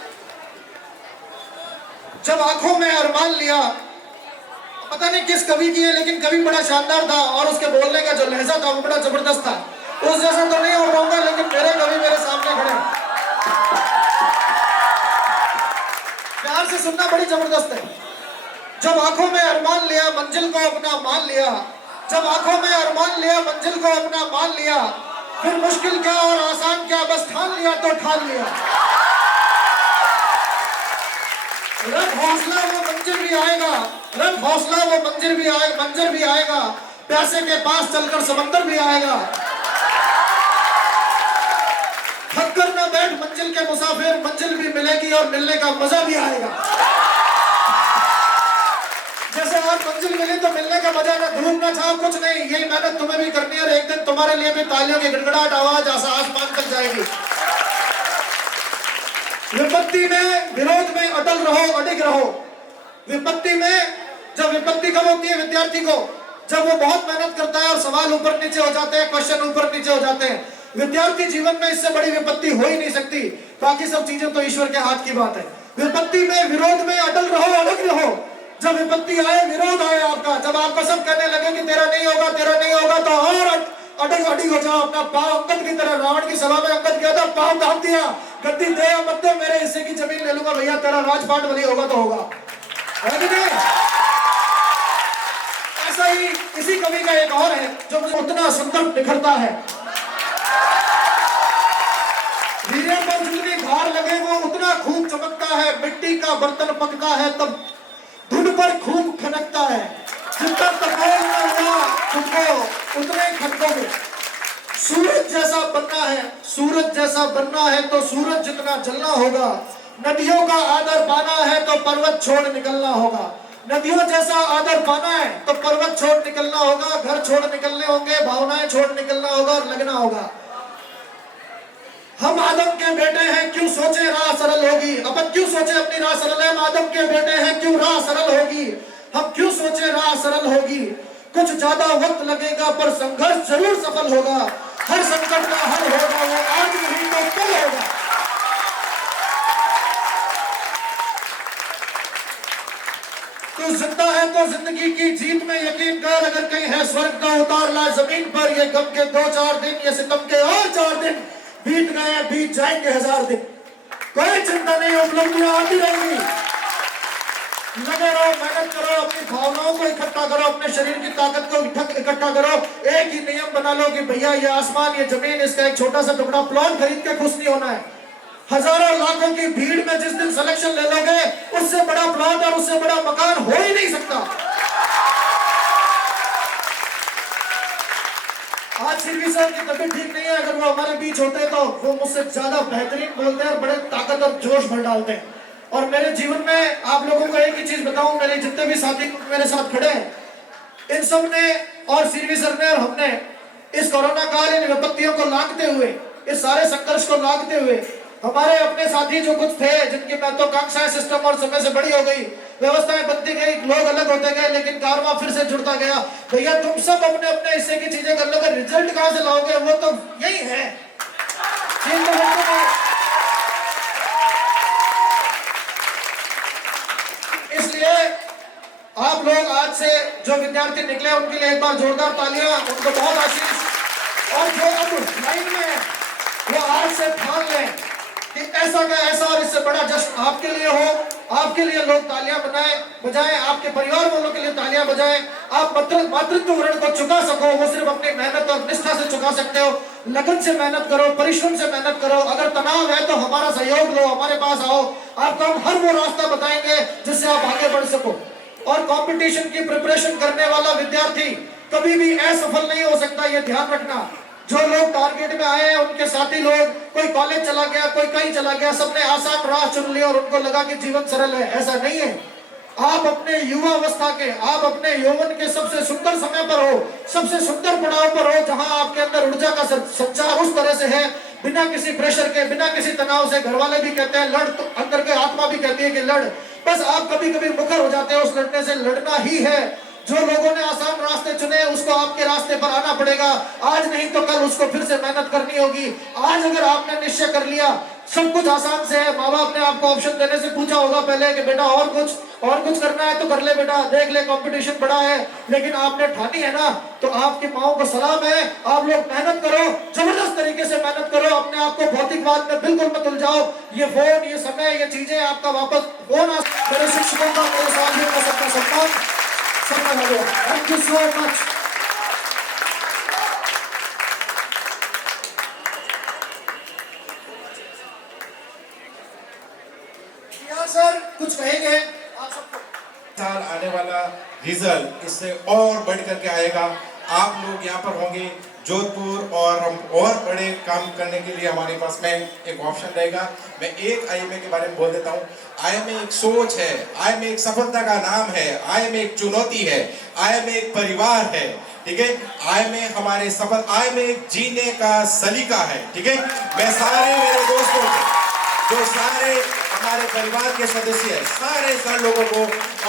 जब आंखों में अरमान लिया, पता नहीं किस कवि की है, लेकिन कवि बड़ा शानदार था और उसके बोलने का जो लहजा था वो बड़ा जबरदस्त था। उस जैसा तो नहीं हो पाऊंगा, लेकिन मेरे कवि मेरे सामने खड़े हैं। प्यार से सुनना बड़ी जबरदस्त है। जब आंखों में अरमान लिया, मंजिल को अपना मान लिया, जब आंखों में अरमान लिया, मंजिल को अपना मान लिया, फिर मुश्किल क्या और आसान क्या, बस ठान लिया तो ठान लिया। रख हौसला वो मंजिल भी आएगा, रख हौसला वो मंजिल भी आएगा, प्यासे के पास चलकर समंदर भी आएगा। थक कर न बैठ मंजिल के मुसाफिर, मंजिल भी मिलेगी और मिलने का मजा भी आएगा। जैसे आज मंजिल मिली तो मिलने का मजा, ना धूप ना छाव कुछ नहीं, यही मेहनत तुम्हें भी करनी है और एक दिन तुम्हारे लिए भी तालियों की गड़गड़ाहट आवाज आसमान तक जाएगी। विपत्ति में विरोध में अटल रहो, अडिग रहो। विपत्ति में, जब विपत्ति कब होती है विद्यार्थी को, जब वो बहुत मेहनत करता है और सवाल ऊपर नीचे हो जाते हैं, क्वेश्चन ऊपर नीचे हो जाते हैं। विद्यार्थी जीवन में इससे बड़ी विपत्ति हो ही नहीं सकती, बाकी सब चीजें तो ईश्वर के हाथ की बात है। विपत्ति में विरोध में अटल रहो, अडिग रहो। जब विपत्ति आए, विरोध आए आपका, जब आपको सब कहने लगे कि तेरा नहीं होगा, तेरा नहीं होगा, तो और अडिग हो जाओ। अपना पांव अंगद की तरह, रावण की सभा में अंगद गया था, पांव दाब दिया, गद्दी दे या मत दे, मेरे हिस्से की जमीन ले लूंगा भैया, तेरा राजपाट बनी होगा तो होगा। ऐसा ही इसी कवि का एक और है जो मुझे उतना सुंदर निखरता है। हीरे पर जितनी धार लगे वो उतना खूब चमकता है, मिट्टी का बर्तन पकता है तब धुन पर खूब खनकता है। जितना तपोल न हुआ तुमको उतने खनकोगे। सूरज जैसा बनना है, सूरज जैसा बनना है तो सूरज जितना जलना होगा। नदियों का आदर पाना है तो पर्वत छोड़ निकलना होगा। नदियों जैसा आदर पाना है तो पर्वत छोड़ निकलना होगा, घर छोड़ निकलने होंगे, भावनाएं छोड़ निकलना होगा और लगना होगा। हम आदम के बेटे हैं, क्यों सोचे राह सरल होगी। अपन क्यों सोचे अपनी राह सरल है, हम आदम के बेटे हैं, क्यों राह सरल होगी। हम क्यों सोचे राह सरल होगी। कुछ ज्यादा वक्त लगेगा पर संघर्ष जरूर सफल होगा। हर संकट का हल होगा, वो आज नहीं तो कल होगा। तू जिंदा है तो जिंदगी की जीत में यकीन कर। अगर कहीं है स्वर्ग का उतार ला जमीन पर। ये गम के 2-4 दिन, ये सितम के और 4 दिन बीत गए, बीत जाएंगे 1000 दिन। कोई चिंता नहीं, उपलब्धियां आती रहेंगी। लगे रहो, मेहनत करो, अपनी भावनाओं को इकट्ठा करो, अपने शरीर की ताकत को इकट्ठा करो। एक ही नियम बना लो कि भैया ये आसमान, ये जमीन, इसका एक छोटा सा टुकड़ा प्लॉट खरीद के खुश नहीं होना है। हजारों लाखों की भीड़ में जिस दिन सिलेक्शन ले लोगे, उससे बड़ा प्लॉट और उससे बड़ा मकान हो ही नहीं सकता। आज सिरवी सर की तबीयत ठीक नहीं है, अगर वो हमारे बीच होते तो वो मुझसे ज्यादा बेहतरीन बोलते हैं और बड़े ताकत और जोश भर डालते हैं। और मेरे जीवन में आप लोगों को एक ही चीज बताऊं, मेरे जितने भी साथी मेरे साथ खड़े हैं, इन सब ने और सिरवी सर ने और हमने इस कोरोना काल, इन विपत्तियों को लांघते हुए, इस सारे संघर्ष को लांघते हुए, हमारे अपने साथी जो कुछ थे जिनकी महत्वाकांक्षाएं सिस्टम और समय से बड़ी हो गई, व्यवस्थाएं बनती गई, लोग अलग होते गए, लेकिन कारवां फिर से जुड़ता गया। भैया तुम सब अपने अपने हिस्से की चीजें कर लोगे, रिजल्ट कहां से लाओगे, वो तो यही है। इसलिए आप लोग आज से जो विद्यार्थी निकले उनके लिए एक बार जोरदार तालियां, उनको बहुत आशीष। और जो अब लाइन में है वो आज से ठान लें कि ऐसा का ऐसा और इससे बड़ा जश्न आपके लिए हो, आपके लिए लोग तालियां बजाएं, आपके परिवार वालों के लिए तालियां बजाएं। आप मातृत्व ऋण को चुका सको, वो सिर्फ अपनी मेहनत और निष्ठा से चुका सकते हो। लगन से मेहनत करो, परिश्रम से मेहनत करो। अगर तनाव है तो हमारा सहयोग लो, हमारे पास आओ, आपको हम हर वो रास्ता बताएंगे जिससे आप आगे बढ़ सको। और कंपटीशन की प्रिपरेशन करने वाला विद्यार्थी कभी भी असफल नहीं हो सकता, ये ध्यान रखना। जो लोग टारगेट में आए हैं उनके साथी लोग, कोई कॉलेज चला गया, कोई कहीं चला गया, सबने आसान राह चुन ली और उनको लगा कि जीवन सरल है, ऐसा नहीं है। आप अपने युवा अवस्था के, आप अपने यौवन के सबसे सुंदर समय पर हो, सबसे सुंदर पड़ाव पर हो, जहां आपके अंदर ऊर्जा का संचार उस तरह से है, बिना किसी प्रेशर के, बिना किसी तनाव से। घर वाले भी कहते हैं लड़, तो अंदर के आत्मा भी कहती है कि लड़। बस आप कभी कभी मुखर हो जाते हो उस लड़ने से, लड़ना ही है। जो लोगों ने आसान रास्ते चुने उसको आपके रास्ते पर आना पड़ेगा। आज नहीं तो कल उसको फिर से मेहनत करनी होगी। आज अगर आपने निश्चय कर लिया सब कुछ आसान से है, माँ बाप ने आपको ऑप्शन देने से पूछा होगा पहले कि बेटा और कुछ करना है तो कर ले बेटा, देख ले कंपटीशन बड़ा है, लेकिन आपने ठानी है ना, तो आपकी माओ को सलाम है। आप लोग मेहनत करो, जबरदस्त तरीके से मेहनत करो, अपने आप को भौतिकवाद में बिल्कुल मत उलझाओ। ये फोन, ये समय, ये चीजें आपका वापस फोन। मेरे शिक्षकों का, मेरे साथियों का सबका सम्मान, सबका धन्यवाद। Thank you so much. Sir कुछ कहेंगे आप सबको? साल आने वाला रिजल्ट इससे और बढ़ करके आएगा। आप लोग यहाँ पर होंगे जोधपुर, और हम और बड़े काम करने के लिए हमारे पास में एक ऑप्शन रहेगा। मैं एक आईएमए के बारे में बोल देता हूँ। आईएमए एक सोच है, आईएमए एक सफलता का नाम है, आईएमए एक चुनौती है, आईएमए एक परिवार है, ठीक है। आईएमए हमारे सफल, आईएमए एक जीने का सलीका है, ठीक है। मैं सारे मेरे दोस्तों को, जो सारे हमारे परिवार के सदस्य हैं, सारे सर लोगों को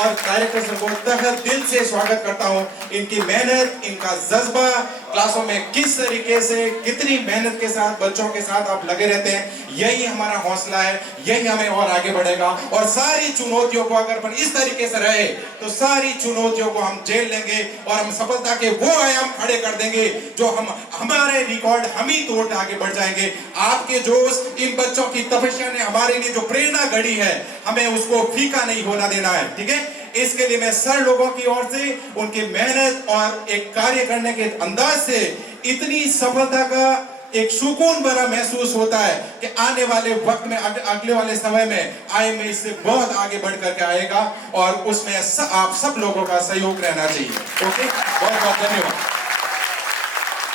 और डायरेक्टर्स को तहे दिल से स्वागत करता हूं। इनकी मेहनत, इनका जज्बा, क्लासों में किस तरीके से, कितनी मेहनत के साथ बच्चों के साथ आप लगे रहते हैं, यही हमारा हौसला है, यही हमें और आगे बढ़ेगा। और सारी चुनौतियों को अगर अपन इस तरीके से रहे तो सारी चुनौतियों को हम झेल लेंगे और हम सफलता के वो आयाम खड़े कर देंगे जो हमारे रिकॉर्ड हम ही तोड़ आगे बढ़ जाएंगे। आपके जोश, इन बच्चों की तपस्या ने हमारे लिए जो प्रेरणा गढ़ी है, हमें उसको फीका नहीं होना देना है, ठीक है। इसके लिए मैं सर लोगों की ओर से उनकी मेहनत और एक कार्य करने के अंदाज से इतनी सफलता का एक सुकून भरा महसूस होता है कि आने वाले वक्त में, अगले वाले समय में आईएमए इससे बहुत आगे बढ़ करके आएगा और उसमें आप सब लोगों का सहयोग रहना चाहिए। ओके, बहुत बहुत धन्यवाद।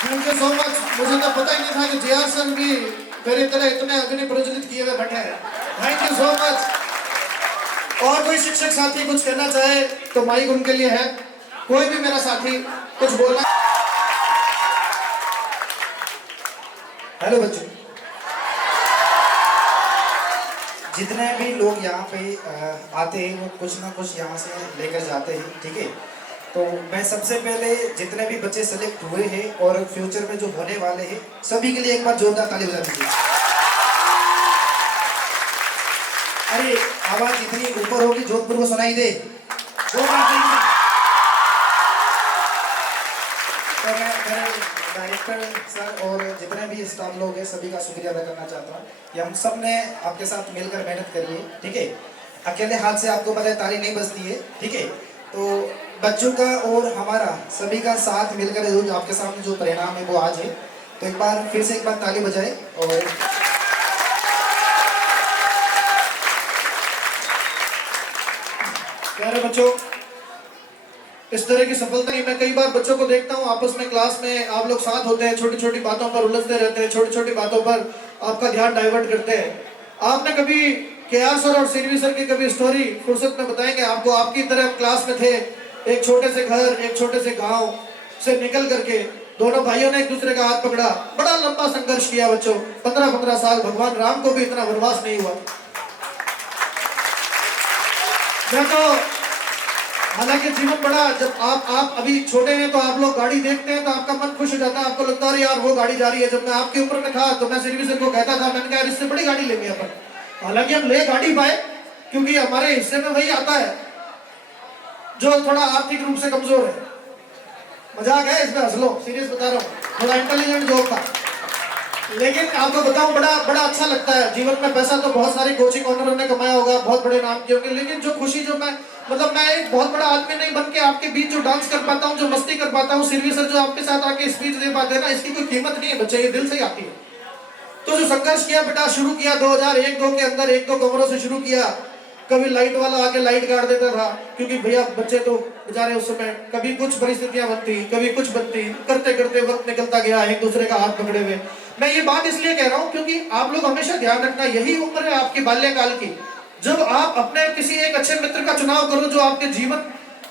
Thank you so much. मुझे तो पता ही नहीं था कि जीआर सर भी मेरी तरह इतने अग्नि प्रज्वलित किए हुए बैठे हैं। Thank you so much. और कोई शिक्षक साथी कुछ कहना चाहे तो माइक उनके लिए है। कोई भी मेरा साथी कुछ बोलना। हेलो बच्चों, जितने भी लोग यहाँ पे आते हैं वो कुछ ना कुछ यहाँ से लेकर जाते हैं, ठीक है। तो मैं सबसे पहले जितने भी बच्चे सेलेक्ट हुए हैं और फ्यूचर में जो होने वाले हैं सभी के लिए एक बार जोरदार ताली बजा दीजिए। अरे आवाज इतनी ऊपर होगी जोधपुर को सुनाई दे। तो मैं डायरेक्टर सर और जितने भी स्टाफ लोग हैं सभी का शुक्रिया अदा करना चाहता हूँ कि हम सब ने आपके साथ मिलकर मेहनत करी है, ठीक है। अकेले हाथ से आपको पता है ताली नहीं बजती है, ठीक है। तो बच्चों का और हमारा सभी का साथ मिलकर जो आपके सामने जो परिणाम है वो आज है। तो एक बार फिर से एक बार ताली बजाए। और प्यारे बच्चों, इस तरह की सफलता मैं कई बार बच्चों को देखता हूँ आपस में क्लास में आप लोग साथ होते हैं, छोटी छोटी बातों पर उलझते रहते हैं, छोटी छोटी बातों पर आपका ध्यान डाइवर्ट करते हैं। आपने कभी केआर सर और सीरवी सर की कभी स्टोरी फुर्सत में बताएंगे आपको? आपकी तरह क्लास में थे, एक छोटे से घर, एक छोटे से गाँव से निकल करके दोनों भाइयों ने एक दूसरे का हाथ पकड़ा, बड़ा लंबा संघर्ष किया बच्चों, 15-15 साल। भगवान राम को भी इतना वनवास नहीं हुआ। मैं तो हालांकि जीवन बड़ा, जब आप अभी छोटे हैं तो आप लोग गाड़ी देखते हैं तो आपका मन खुश हो जाता है, आपको लगता है यार वो गाड़ी जा रही है। जब मैं आपकी उम्र में था तो मैं सीरवी सर को कहता था, मैंने कहा इससे बड़ी गाड़ी लेंगे अपन। हालांकि हम ले गाड़ी पाए क्योंकि हमारे हिस्से में वही आता है जो थोड़ा आर्थिक रूप से कमजोर है। मजाक है, इसमें हंस लो, सीरियस बता रहा हूँ, थोड़ा इंटेलिजेंट जॉब था। लेकिन आपको बताऊं बड़ा अच्छा लगता है जीवन में। पैसा तो बहुत सारी कोचिंग ऑनरों ने कमाया होगा, बहुत बड़े नाम किए होंगे, लेकिन जो खुशी जो मैं मैं एक बहुत बड़ा आदमी नहीं बन के आपके बीच जो डांस कर पाता हूँ, जो मस्ती कर पाता हूँ, सिरवी सर जो आपके साथ आके स्पीच दे पाते हैं ना, इसकी कोई कीमत नहीं है बच्चे, ये दिल से ही आती है। तो जो संघर्ष किया बेटा, शुरू किया 2001-2 के अंदर 1-2 कमरों से शुरू किया। कभी लाइट वाला आके लाइट गाड़ देता था, क्योंकि भैया बच्चे तो बेचारे उस समय कभी कुछ परिस्थितियां बनती, कभी कुछ बनती, करते करते वक्त निकलता गया, एक दूसरे का हाथ पकड़े हुए। मैं ये बात इसलिए कह रहा हूँ क्योंकि आप लोग हमेशा ध्यान रखना, यही उम्र है आपकी बाल्यकाल की, जब आप अपने किसी एक अच्छे मित्र का चुनाव करो जो आपके जीवन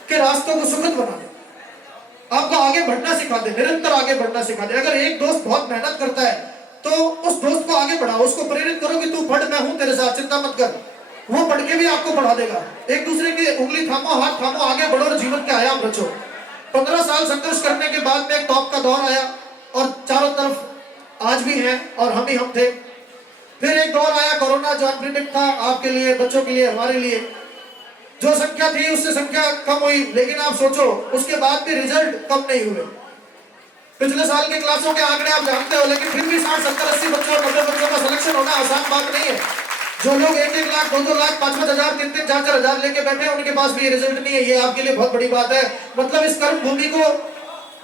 के रास्तों को सुखद बना दे, आपको आगे बढ़ना सिखा दे, निरंतर आगे बढ़ना सिखा दे। अगर एक दोस्त बहुत मेहनत करता है तो उस दोस्त को आगे बढ़ाओ, उसको प्रेरित करो कि तू पढ़, मैं हूं तेरे साथ, चिंता मत कर। वो पढ़ के भी आपको बढ़ा देगा। एक दूसरे की उंगली थामो, हाथ थामो, आगे बढ़ो और जीवन के आयाम रचो। 15 साल संघर्ष करने के बाद में एक टॉप का दौर आया और चारों तरफ आज भी हैं और हम ही हम थे। फिर एक दौर आया कोरोना, जो अनप्रिडिक्ट था आपके लिए, बच्चों के लिए, हमारे लिए। जो संख्या थी उससे संख्या कम हुई, लेकिन आप सोचो उसके बाद भी रिजल्ट कम नहीं हुए। पिछले साल के क्लासों के आंकड़े आप जानते हो, लेकिन फिर भी 60, 70, 80 बच्चों और 90 बच्चों का सिलेक्शन होना आसान बात नहीं है। जो लोग 1-1 लाख, 2-2 लाख, 5-5 हजार, 3-3, 4-4 हजार लेके बैठे हैं, उनके पास भी ये रिजल्ट नहीं है। ये आपके लिए बहुत बड़ी बात है। मतलब इस कर्म भूमि को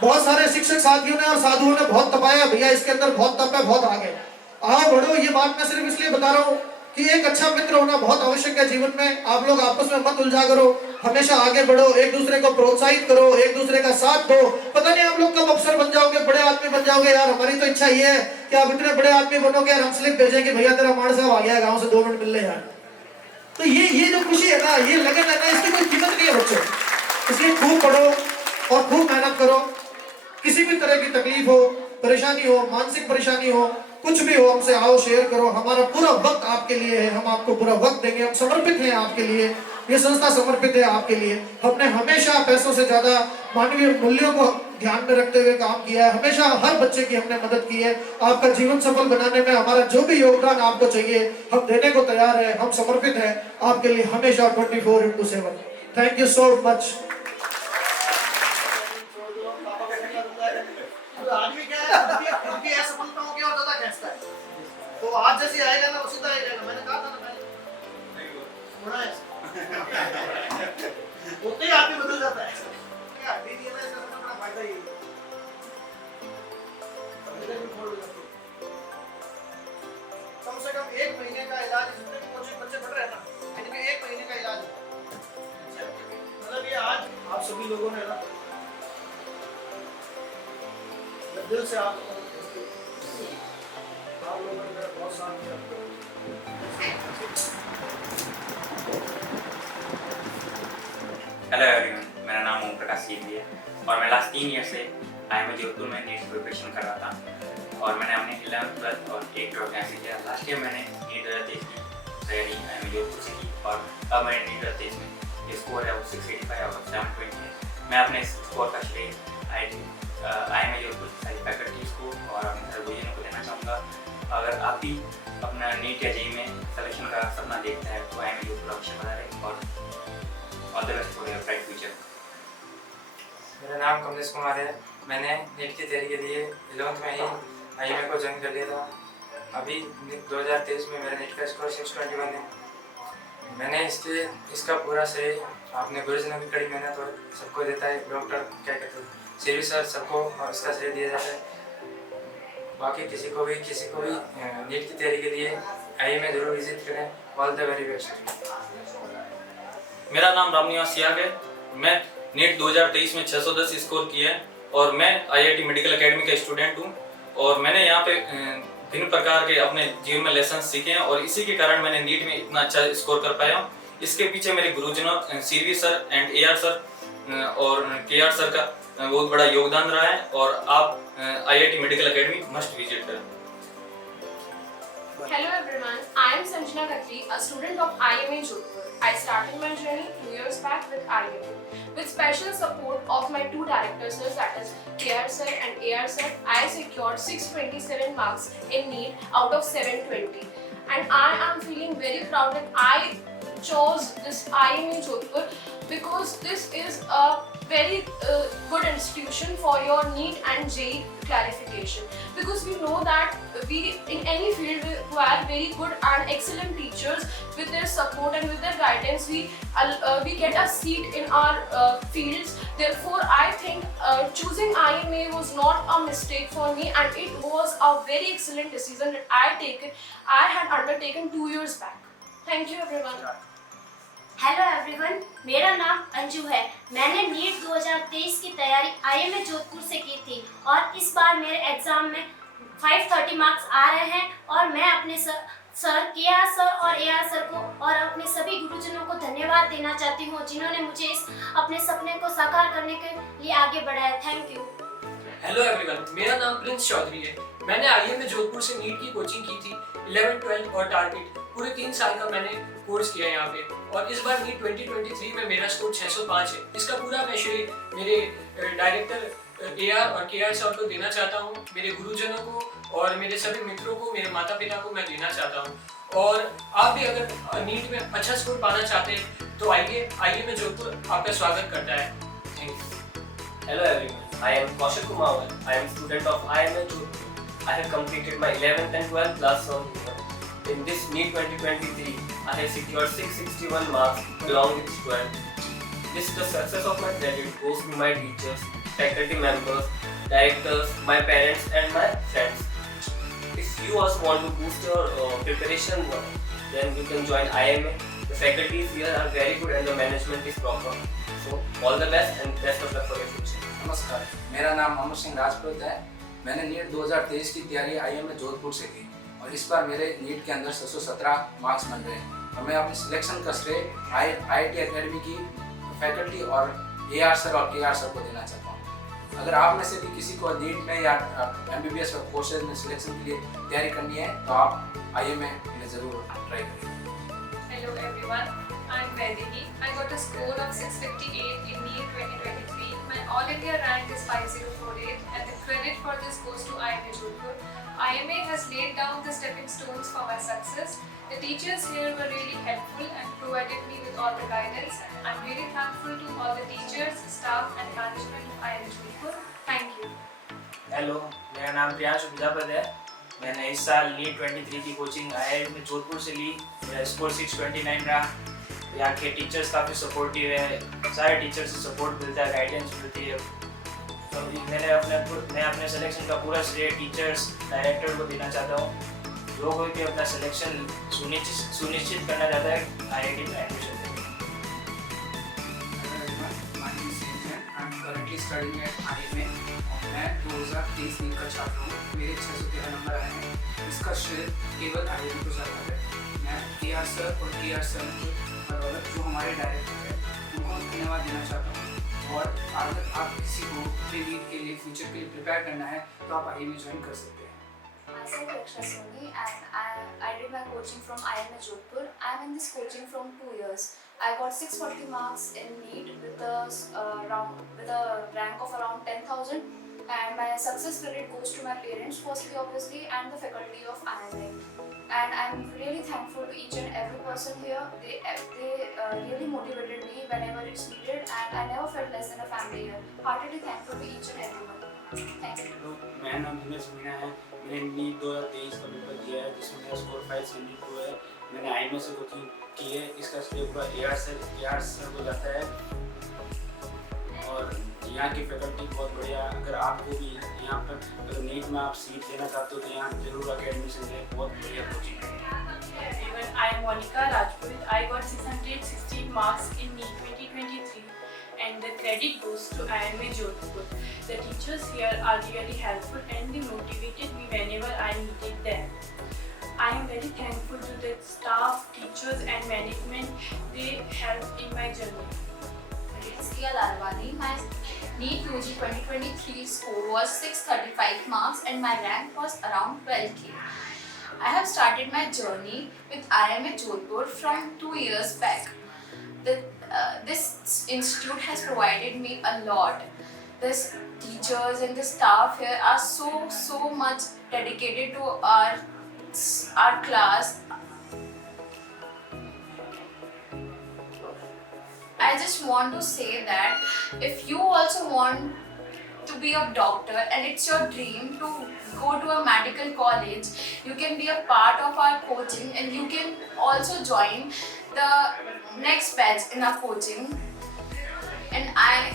बहुत सारे शिक्षक साथियों ने और साधुओं ने बहुत तपाया, भैया इसके अंदर बहुत तप है, बहुत आगे आओ बढ़ो। ये बात मैं सिर्फ इसलिए बता रहा हूँ कि एक अच्छा मित्र होना बहुत आवश्यक है जीवन में। आप लोग आपस में मत उलझा करो, हमेशा आगे बढ़ो, एक दूसरे को प्रोत्साहित करो, एक दूसरे का साथ दो। पता नहीं आप लोग कब अफसर बन जाओगे, बड़े आदमी बन जाओगे। यार हमारी तो इच्छा ये है कि आप इतने बड़े आदमी बनोगे यार, हम स्लिप भेजेंगे, भैया तेरा माड़ साहब आ गया गाँव से, 2 मिनट मिल ले यार। तो ये जो खुशी है ना, ये लगन है ना, इसकी कोई कीमत नहीं है बच्चों। इसलिए खूब पढ़ो और खूब मेहनत करो। किसी भी तरह की तकलीफ हो, परेशानी हो, मानसिक परेशानी हो, कुछ भी हो, हमसे आओ, शेयर करो। हमारा पूरा वक्त आपके लिए है, हम आपको पूरा वक्त देंगे, हम समर्पित हैं आपके लिए, ये संस्था समर्पित है आपके लिए। हमने हमेशा पैसों से ज्यादा मानवीय मूल्यों को ध्यान में रखते हुए काम किया है, हमेशा हर बच्चे की हमने मदद की है। आपका जीवन सफल बनाने में हमारा जो भी योगदान आपको चाहिए हम देने को तैयार है, हम समर्पित हैं आपके लिए हमेशा 24/7। Thank you so much. आदमी क्या है, उनकी असफलताओं की और ज्यादा खींचता है, तो आज जैसे आएगा ना उसी तरह ही रहेगा। मैंने कहा था ना पहले, थोड़ा उतने ही आदमी बदल जाता है। क्या नहीं है ना, इसका सबसे बड़ा फायदा ये है। कम से कम 1 महीने का इलाज, जितने भी कोचिंग बच्चे पढ़ रहे हैं ना, इनके 1 महीने का इलाज है। मतलब ये आज आप सभी लोगों ने ना दिल से आप लोगों ने मेरा बहुत साथ दिया। हेलो एवरीवन, मेरा नाम ओम प्रकाश सीधी है और मैं लास्ट 3 ईयर से IIM जोधपुर में नीट प्रिपरेशन कर रहा था और मैंने अपने 11th, 12th और 8th यहाँ से किया। लास्ट ईयर मैंने नीट 2023 की तैयारी IIM जोधपुर से की और अब मैंने नीट 2023 में ये स्कोर है वो 685 आउट ऑफ 720 है। मैं अपने स्कोर का श्रेय IIM जोधपुर की सारी फैकल्टीज को और अपने सर गुरुजनों को देना चाहूँगा। अगर आप भी अपना नीट या JEE में सिलेक्शन का सपना देखते हैं तो IIM जोधपुर अवश्य बधाएं और all the best for your bright future. मेरा नाम कमलेश कुमार है। मैंने नीट की तैयारी के लिए 11th में ही IIM को ज्वाइन कर लिया था। अभी 2023 में मेरा नीट का स्कोर 621 है। मैंने इसका पूरा श्रेय आपने गुरुजनों की कड़ी मेहनत और सबको देता है। डॉक्टर क्या कहते हैं, सीवी सर, सबको इसका श्रेय दिया जाता है। बाकी किसी को भी नीट की तैयारी के लिए IIM जरूर विजिट करें। All the very best. मेरा नाम रामनिवास सियाग है। मैं नीट 2023 में 610 स्कोर किया है और मैं IIT मेडिकल एकेडमी का स्टूडेंट हूँ और मैंने यहाँ पे भिन्न प्रकार के अपने जीवन में लेसन सीखे हैं और इसी के कारण मैंने नीट में इतना अच्छा स्कोर कर पाया हूँ। इसके पीछे मेरे गुरुजनों Seervi sir and AR sir और KR सर का बहुत बड़ा योगदान रहा है और आप IIT medical academy must visit करें। Hello everyone, I am Sanjana Khatri, a student of IIM Jodhpur. I started my journey 2 years back with IIM. With special support of my 2 directors, that is KR sir and AR sir, I secured 627 marks in NEET out of 720. And I am feeling very proud that I chose this IIM Jodhpur because this is a very good institution for your NEET and JEE clarification, because we know that we in any field require very good and excellent teachers. With their support and with their guidance, we get a seat in our fields. Therefore, I think choosing IMA was not a mistake for me, and it was a very excellent decision that I had undertaken 2 years back. Thank you everyone. Hello everyone, मेरा नाम अंजू है। मैंने NEET 2023 की तैयारी IMA Jodhpur से की थी और इस बार मेरे एग्ज़ाम में 530 मार्क्स आ रहे हैं और मैं अपने सर KR सर और AR सर को और अपने सभी गुरुजनों को धन्यवाद देना चाहती हूँ, जिन्होंने मुझे इस अपने सपने को साकार करने के लिए आगे बढ़ाया। Thank you. हेलो एवरीवन, मेरा नाम प्रिंस चौधरी है। मैंने IMA जोधपुर से नीट की कोचिंग की थी। 11, 12 और टारगेट पूरे 3 साल का मैंने कोर्स किया है यहाँ पे, और इस बार नीट 2023 में मेरा स्कोर 605 है। इसका पूरा मैं श्रेय मेरे डायरेक्टर AR और KR सर को देना चाहता हूँ, मेरे गुरुजनों को और मेरे सभी मित्रों को, मेरे माता पिता को मैं देना चाहता हूँ। और आप भी अगर नीट में अच्छा स्कोर पाना चाहते हैं तो आइए, IMA जोधपुर आपका स्वागत करता है। Thank you. Hello everyone, I am Kaushik Kumar. I am student of IMA Jodhpur. I have completed my 11th and 12th class from here. In this NEET 2023, I have secured 661 marks along with 12. This the success of my credit goes to my teachers, faculty members, directors, my parents and my friends. If you also want to boost your preparation, then you can join IMA. The faculties here are very good and the management is proper. So all the best and best of luck for your future. नमस्कार, मेरा नाम मोहम्मद सिंह राजपूत है। मैंने NEET 2023 की तैयारी IMA Jodhpur से की और इस बार मेरे नीट के अंदर 717 मार्क्स बन रहे हैं और मैं अपनी सिलेक्शन का श्रेय IIT अकेडमी की फैकल्टी और AR सर और KR सर को देना चाहता हूँ। अगर आप में से भी किसी को नीट में या MBBS और कोर्सेज में सिलेक्शन के लिए तैयारी करनी है तो आप IMA में ज़रूर ट्राई करें। Hello everyone, I am Vedini. I got a score of 658 in NEET 2023. My All India rank is 5048 and the credit for this goes to IMA Jodhpur. IMA has laid down the stepping stones for my success. The teachers here were really helpful and provided me with all the guidance. I'm really thankful to all the teachers, staff and management of IMA Jodhpur. Thank you. Hello, मेरा नाम प्रियांशु प्रजापति है। मैंने इस साल NEET 23 की coaching IIM Jodhpur से ली। मेरा score 629 रहा। यहाँ के टीचर्स काफ़ी सपोर्टिव है, सारे टीचर्स से सपोर्ट मिलता है, गाइडेंस मिलती है। तो मैं अपने सिलेक्शन का पूरा श्रेय टीचर्स, डायरेक्टर को देना चाहता हूँ। जो कोई भी अपना सिलेक्शन सुनिश्चित करना चाहता है IIT में एडमिशन लें। I'm currently studying at IMA और मैं 2023 नीट का छात्र हूँ। मेरे 613 नंबर आए हैं। इसका श्रेय केवल IMA को जाता है। मैं AR सर और KR सर को जो हमारे डायरेक्टर हैं उनको धन्यवाद देना चाहता हूँ। और अगर आप किसी को अपने नीट के लिए फ्यूचर के लिए प्रिपेयर करना है तो आप IMA ज्वाइन कर सकते हैं। Myself Raksha Soni and I did my coaching from IMA Jodhpur. I am in this coaching from 2 years. I got 640 marks in NEET with a rank of around 10,000, and my success credit goes to my parents firstly obviously and the faculty of IMA. And I am really thankful to each and every person here. They really motivated me whenever it's needed and I never felt less than a family here. Heartily thankful to each and everyone. Thank you. मेरा नाम दिनेश मीणा है। मैंने NEET 2023 का paper दिया है जिसमें मेरा score 572 है। मैंने IMA से कोचिंग की है। इसका श्रेय पूरा AR सर को जाता है और यहाँ की फैकल्टी बहुत बढ़िया। अगर आपको भी यहाँ पर अगर नीट में आप सीट लेना चाहते हो तो यहाँ जरूर आके एडमिशन लें। बहुत बढ़िया कोचिंग है। Everyone, I am Monica Rajput. I got 616 marks in NEET 2023 and the credit goes to IMA Jodhpur. The teachers here are really helpful and they motivated me whenever I needed them. I am very thankful to the staff, teachers and management. They helped in my journey. Sia Larwani. My NEET UG 2023 score was 635 marks and my rank was around 12K. I have started my journey with IMA Jodhpur from 2 years back. This institute has provided me a lot. The teachers and the staff here are so much dedicated to our class. I just want to say that if you also want to be a doctor and it's your dream to go to a medical college, you can be a part of our coaching and you can also join the next batch in our coaching. And I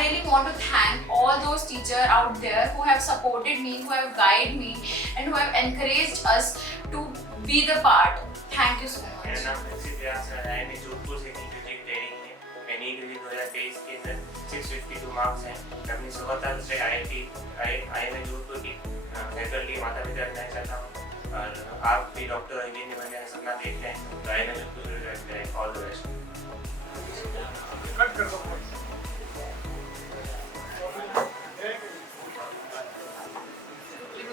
really want to thank all those teachers out there who have supported me, who have guided me and who have encouraged us to be the part. Thank you so much. मेरा नाम Prinsep व्यास है, IIM Jodhpur से की music training है। मैं NEET 2023 के अंदर 652 marks हैं। मैं अपनी सफलता से IIM जोधपुर की फैकल्टी माता पिता बनना चाहता हूँ और आप भी डॉक्टर और इंजीनियर बनने का सपना देखते हैं तो IIM जोधपुर से करते हैं। All the best.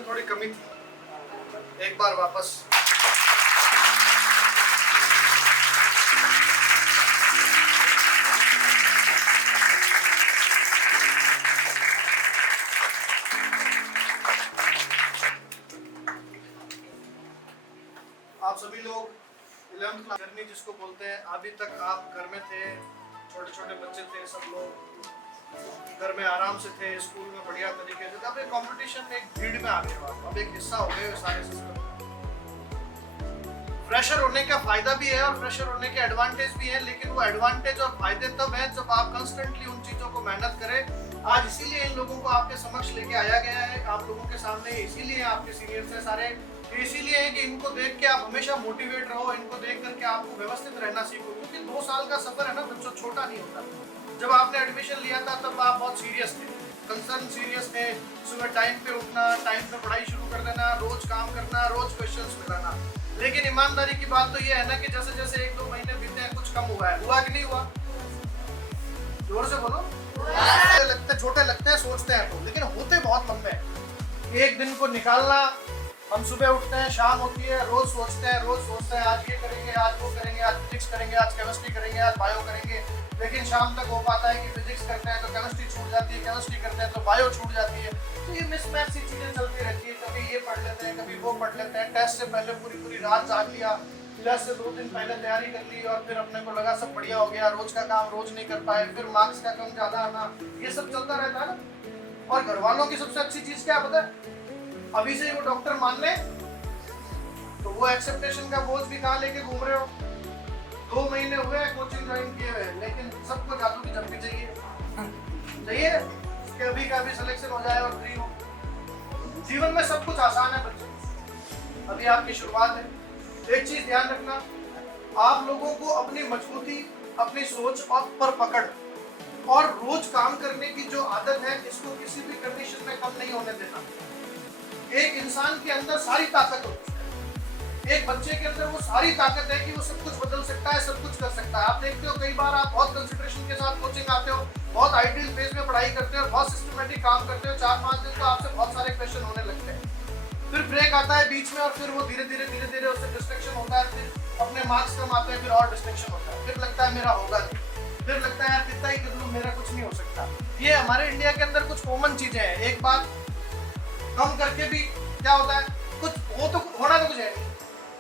थोड़ी कमी थी, एक बार वापस। आप सभी लोग 11th क्लास जर्नी जिसको बोलते हैं, अभी तक आप घर में थे, छोटे छोटे बच्चे थे, सब लोग घर में आराम से थे, स्कूल में बढ़िया तरीके से। अब एक कंपटीशन में, एक भीड़ में आ गए हो, अब एक हिस्सा हो गए सारे सिस्टम। फ्रेशर होने का फायदा भी है और फ्रेशर होने के एडवांटेज भी है, लेकिन वो एडवांटेज और फायदे तब हैं जब आप कंस्टेंटली उन चीजों को मेहनत करें। आज इसीलिए इन लोगों को आपके समक्ष लेके आया गया है, आप लोगों के सामने, इसीलिए आपके सीनियर्स हैं सारे, इसीलिए है कि इनको देख के आप हमेशा मोटिवेट रहो, इनको देख करके आपको व्यवस्थित रहना सीखो, क्योंकि 2 साल का सफर है ना बच्चों, छोटा नहीं होता। जब आपने एडमिशन लिया था तब आप बहुत सीरियस थे, कंसर्न सीरियस थे, सुबह टाइम पे उठना, टाइम पे पढ़ाई शुरू कर देना, रोज काम करना, रोज क्वेश्चंस मिलाना। लेकिन ईमानदारी की बात तो ये है ना कि जैसे जैसे 1-2 महीने बीते हैं कुछ कम हुआ है, हुआ कि नहीं हुआ? जोर से बोलो। छोटे लगते हैं, सोचते हैं तो, लेकिन होते बहुत लंबे हैं। एक दिन को निकालना, हम सुबह उठते हैं, शाम होती है, रोज सोचते हैं आज ये करेंगे, आज वो करेंगे, आज फिजिक्स करेंगे, आज केमिस्ट्री करेंगे, आज बायो करेंगे, लेकिन शाम तक हो पाता है कि फिजिक्स करते हैं तो केमिस्ट्री छूट जाती है, केमिस्ट्री करते हैं तो बायो छूट जाती है। तो ये मिसमैच सी चीजें चलती रहती है, कभी ये पढ़ लेते हैं, कभी वो पढ़ लेते हैं। टेस्ट से पहले पूरी रात जाग लिया, क्लास से 2 दिन पहले तैयारी कर ली और फिर अपने को लगा सब बढ़िया हो गया, रोज का काम रोज नहीं कर पाए, फिर मार्क्स का कम ज्यादा आना, ये सब चलता रहता है ना। और घर वालों की सबसे अच्छी चीज क्या पता है? अभी से वो डॉक्टर मान ले तो वो एक्सेप्टेशन का बोझ भी कहाँ लेके घूम रहे हो। 2 महीने हुए कोचिंग ज्वाइन किए हुए, लेकिन सबको जादू की झपकी चाहिए कि अभी का अभी सिलेक्शन हो जाए और फ्री हो। जीवन में सब कुछ आसान है बच्चों, अभी आपकी शुरुआत है। एक चीज ध्यान रखना, आप लोगों को अपनी मजबूती, अपनी सोच और पर पकड़ और रोज काम करने की जो आदत है, इसको किसी भी कंडीशन में कम नहीं होने देना। एक इंसान के अंदर सारी ताकत होती है, एक बच्चे के अंदर वो सारी ताकत है कि वो सब कुछ बदल सकता है, सब कुछ कर सकता है। आप देखते हो कई बार आप बहुत कंसंट्रेशन के साथ कोचिंग आते हो, बहुत आइडियल फेज में पढ़ाई करते हो, बहुत सिस्टमेटिक काम करते हो, 4-5 दिन तो आपसे बहुत सारे क्वेश्चन होने लगते हैं, फिर ब्रेक आता है बीच में और फिर वो धीरे धीरे उससे डिस्ट्रैक्शन होता है, फिर अपने मार्क्स कम आते हैं, फिर और डिस्ट्रैक्शन होता है, फिर लगता है मेरा होगा नहीं, फिर लगता है यार कितना ही कर लूं, मेरा कुछ नहीं हो सकता। ये हमारे इंडिया के अंदर कुछ कॉमन चीजें हैं। एक बात कम करके भी क्या होता है, कुछ वो तो होना तो कुछ है नहीं,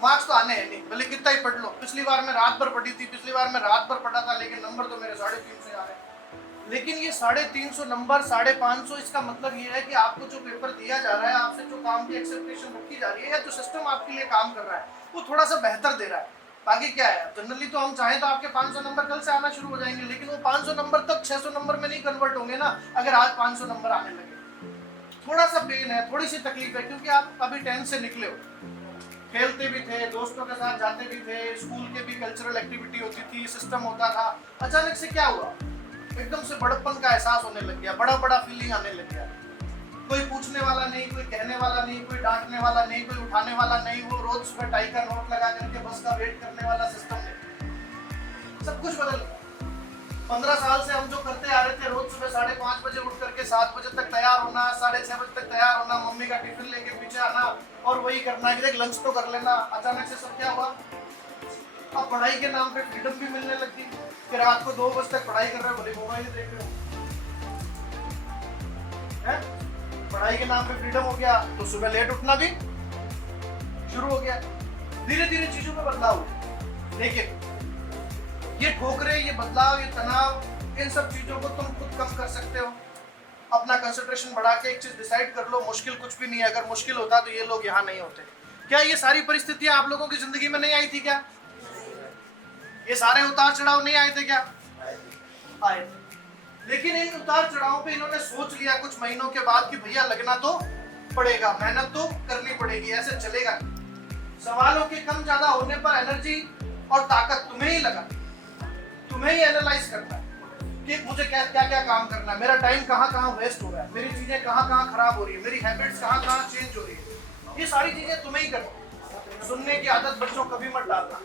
मार्क्स तो आने हैं नहीं, भले कितना ही पढ़ लो। पिछली बार मैं रात भर पढ़ी थी, पिछली बार मैं रात भर पढ़ा था, लेकिन नंबर तो मेरे 350 आ रहे हैं। लेकिन ये 350 नंबर, 550, इसका मतलब ये है कि आपको जो पेपर दिया जा रहा है, आपसे जो काम की एक्सपेक्टेशन रखी जा रही है, या जो सिस्टम आपके लिए काम कर रहा है, वो थोड़ा सा बेहतर दे रहा है। बाकी क्या है, जनरली तो हम चाहें तो आपके 500 नंबर कल से आना शुरू हो जाएंगे, लेकिन वो 500 नंबर तक 600 नंबर में नहीं कन्वर्ट होंगे ना, अगर आज 500 नंबर आने लगे। थोड़ा सा पेन है, थोड़ी सी तकलीफ है, क्योंकि आप अभी 10 से निकले हो, खेलते भी थे, दोस्तों के साथ जाते भी थे, स्कूल के भी कल्चरल एक्टिविटी होती थी, सिस्टम होता था। अचानक से क्या हुआ, एकदम से बड़प्पन का एहसास होने लग गया, बड़ा फीलिंग आने लग गया। कोई पूछने वाला नहीं, कोई कहने वाला नहीं, कोई डांटने वाला नहीं, कोई उठाने वाला नहीं, वो रोज सुबह टाई का नोट लगा करके बस का वेट करने वाला सिस्टम नहीं, सब कुछ बदल गया। 15 साल से हम जो करते आ रहे थे, रोज सुबह 5:30 बजे उठ करके 7 बजे तक तैयार होना, 6:30 बजे तक तैयार होना, मम्मी का टिफिन लेके पीछे आना और वही करना कि देख लंच तो कर लेना। अचानक से सब क्या हुआ, अब पढ़ाई के नाम पे फ्रीडम भी मिलने लगी कि रात को 2 बजे तक पढ़ाई कर रहे हो, भले मोबाइल देख रहे हो, पढ़ाई के नाम पे फ्रीडम हो गया, तो सुबह लेट उठना भी शुरू हो गया। धीरे धीरे चीजों में बदलाव हुआ। लेकिन ये ठोकरे, ये बदलाव, ये तनाव, इन सब चीजों को तुम खुद कम कर सकते हो। अपना कंसंट्रेशन बढ़ा के एक चीज डिसाइड कर लो, मुश्किल कुछ भी नहीं है। अगर मुश्किल होता तो ये लोग यहाँ नहीं होते। क्या ये सारी परिस्थितियां आप लोगों की जिंदगी में नहीं आई थी? क्या ये सारे उतार चढ़ाव नहीं आए थे? क्या आए थे। लेकिन इन उतार चढ़ाव पे इन्होंने सोच लिया कुछ महीनों के बाद कि भैया लगना तो पड़ेगा, मेहनत तो करनी पड़ेगी, ऐसे चलेगा नहीं। सवालों के कम ज्यादा होने पर एनर्जी और ताकत तुम्हें ही लगा, तुम्हें ही एनालाइज करना है कि मुझे क्या क्या काम करना है, मेरा टाइम कहाँ कहाँ वेस्ट हो रहा है, मेरी चीजें कहाँ कहाँ खराब हो रही है, मेरी हैबिट्स कहाँ कहाँ चेंज हो रही है। ये सारी चीजें तुम्हें ही करनी। सुनने की आदत बच्चों कभी मत डालना,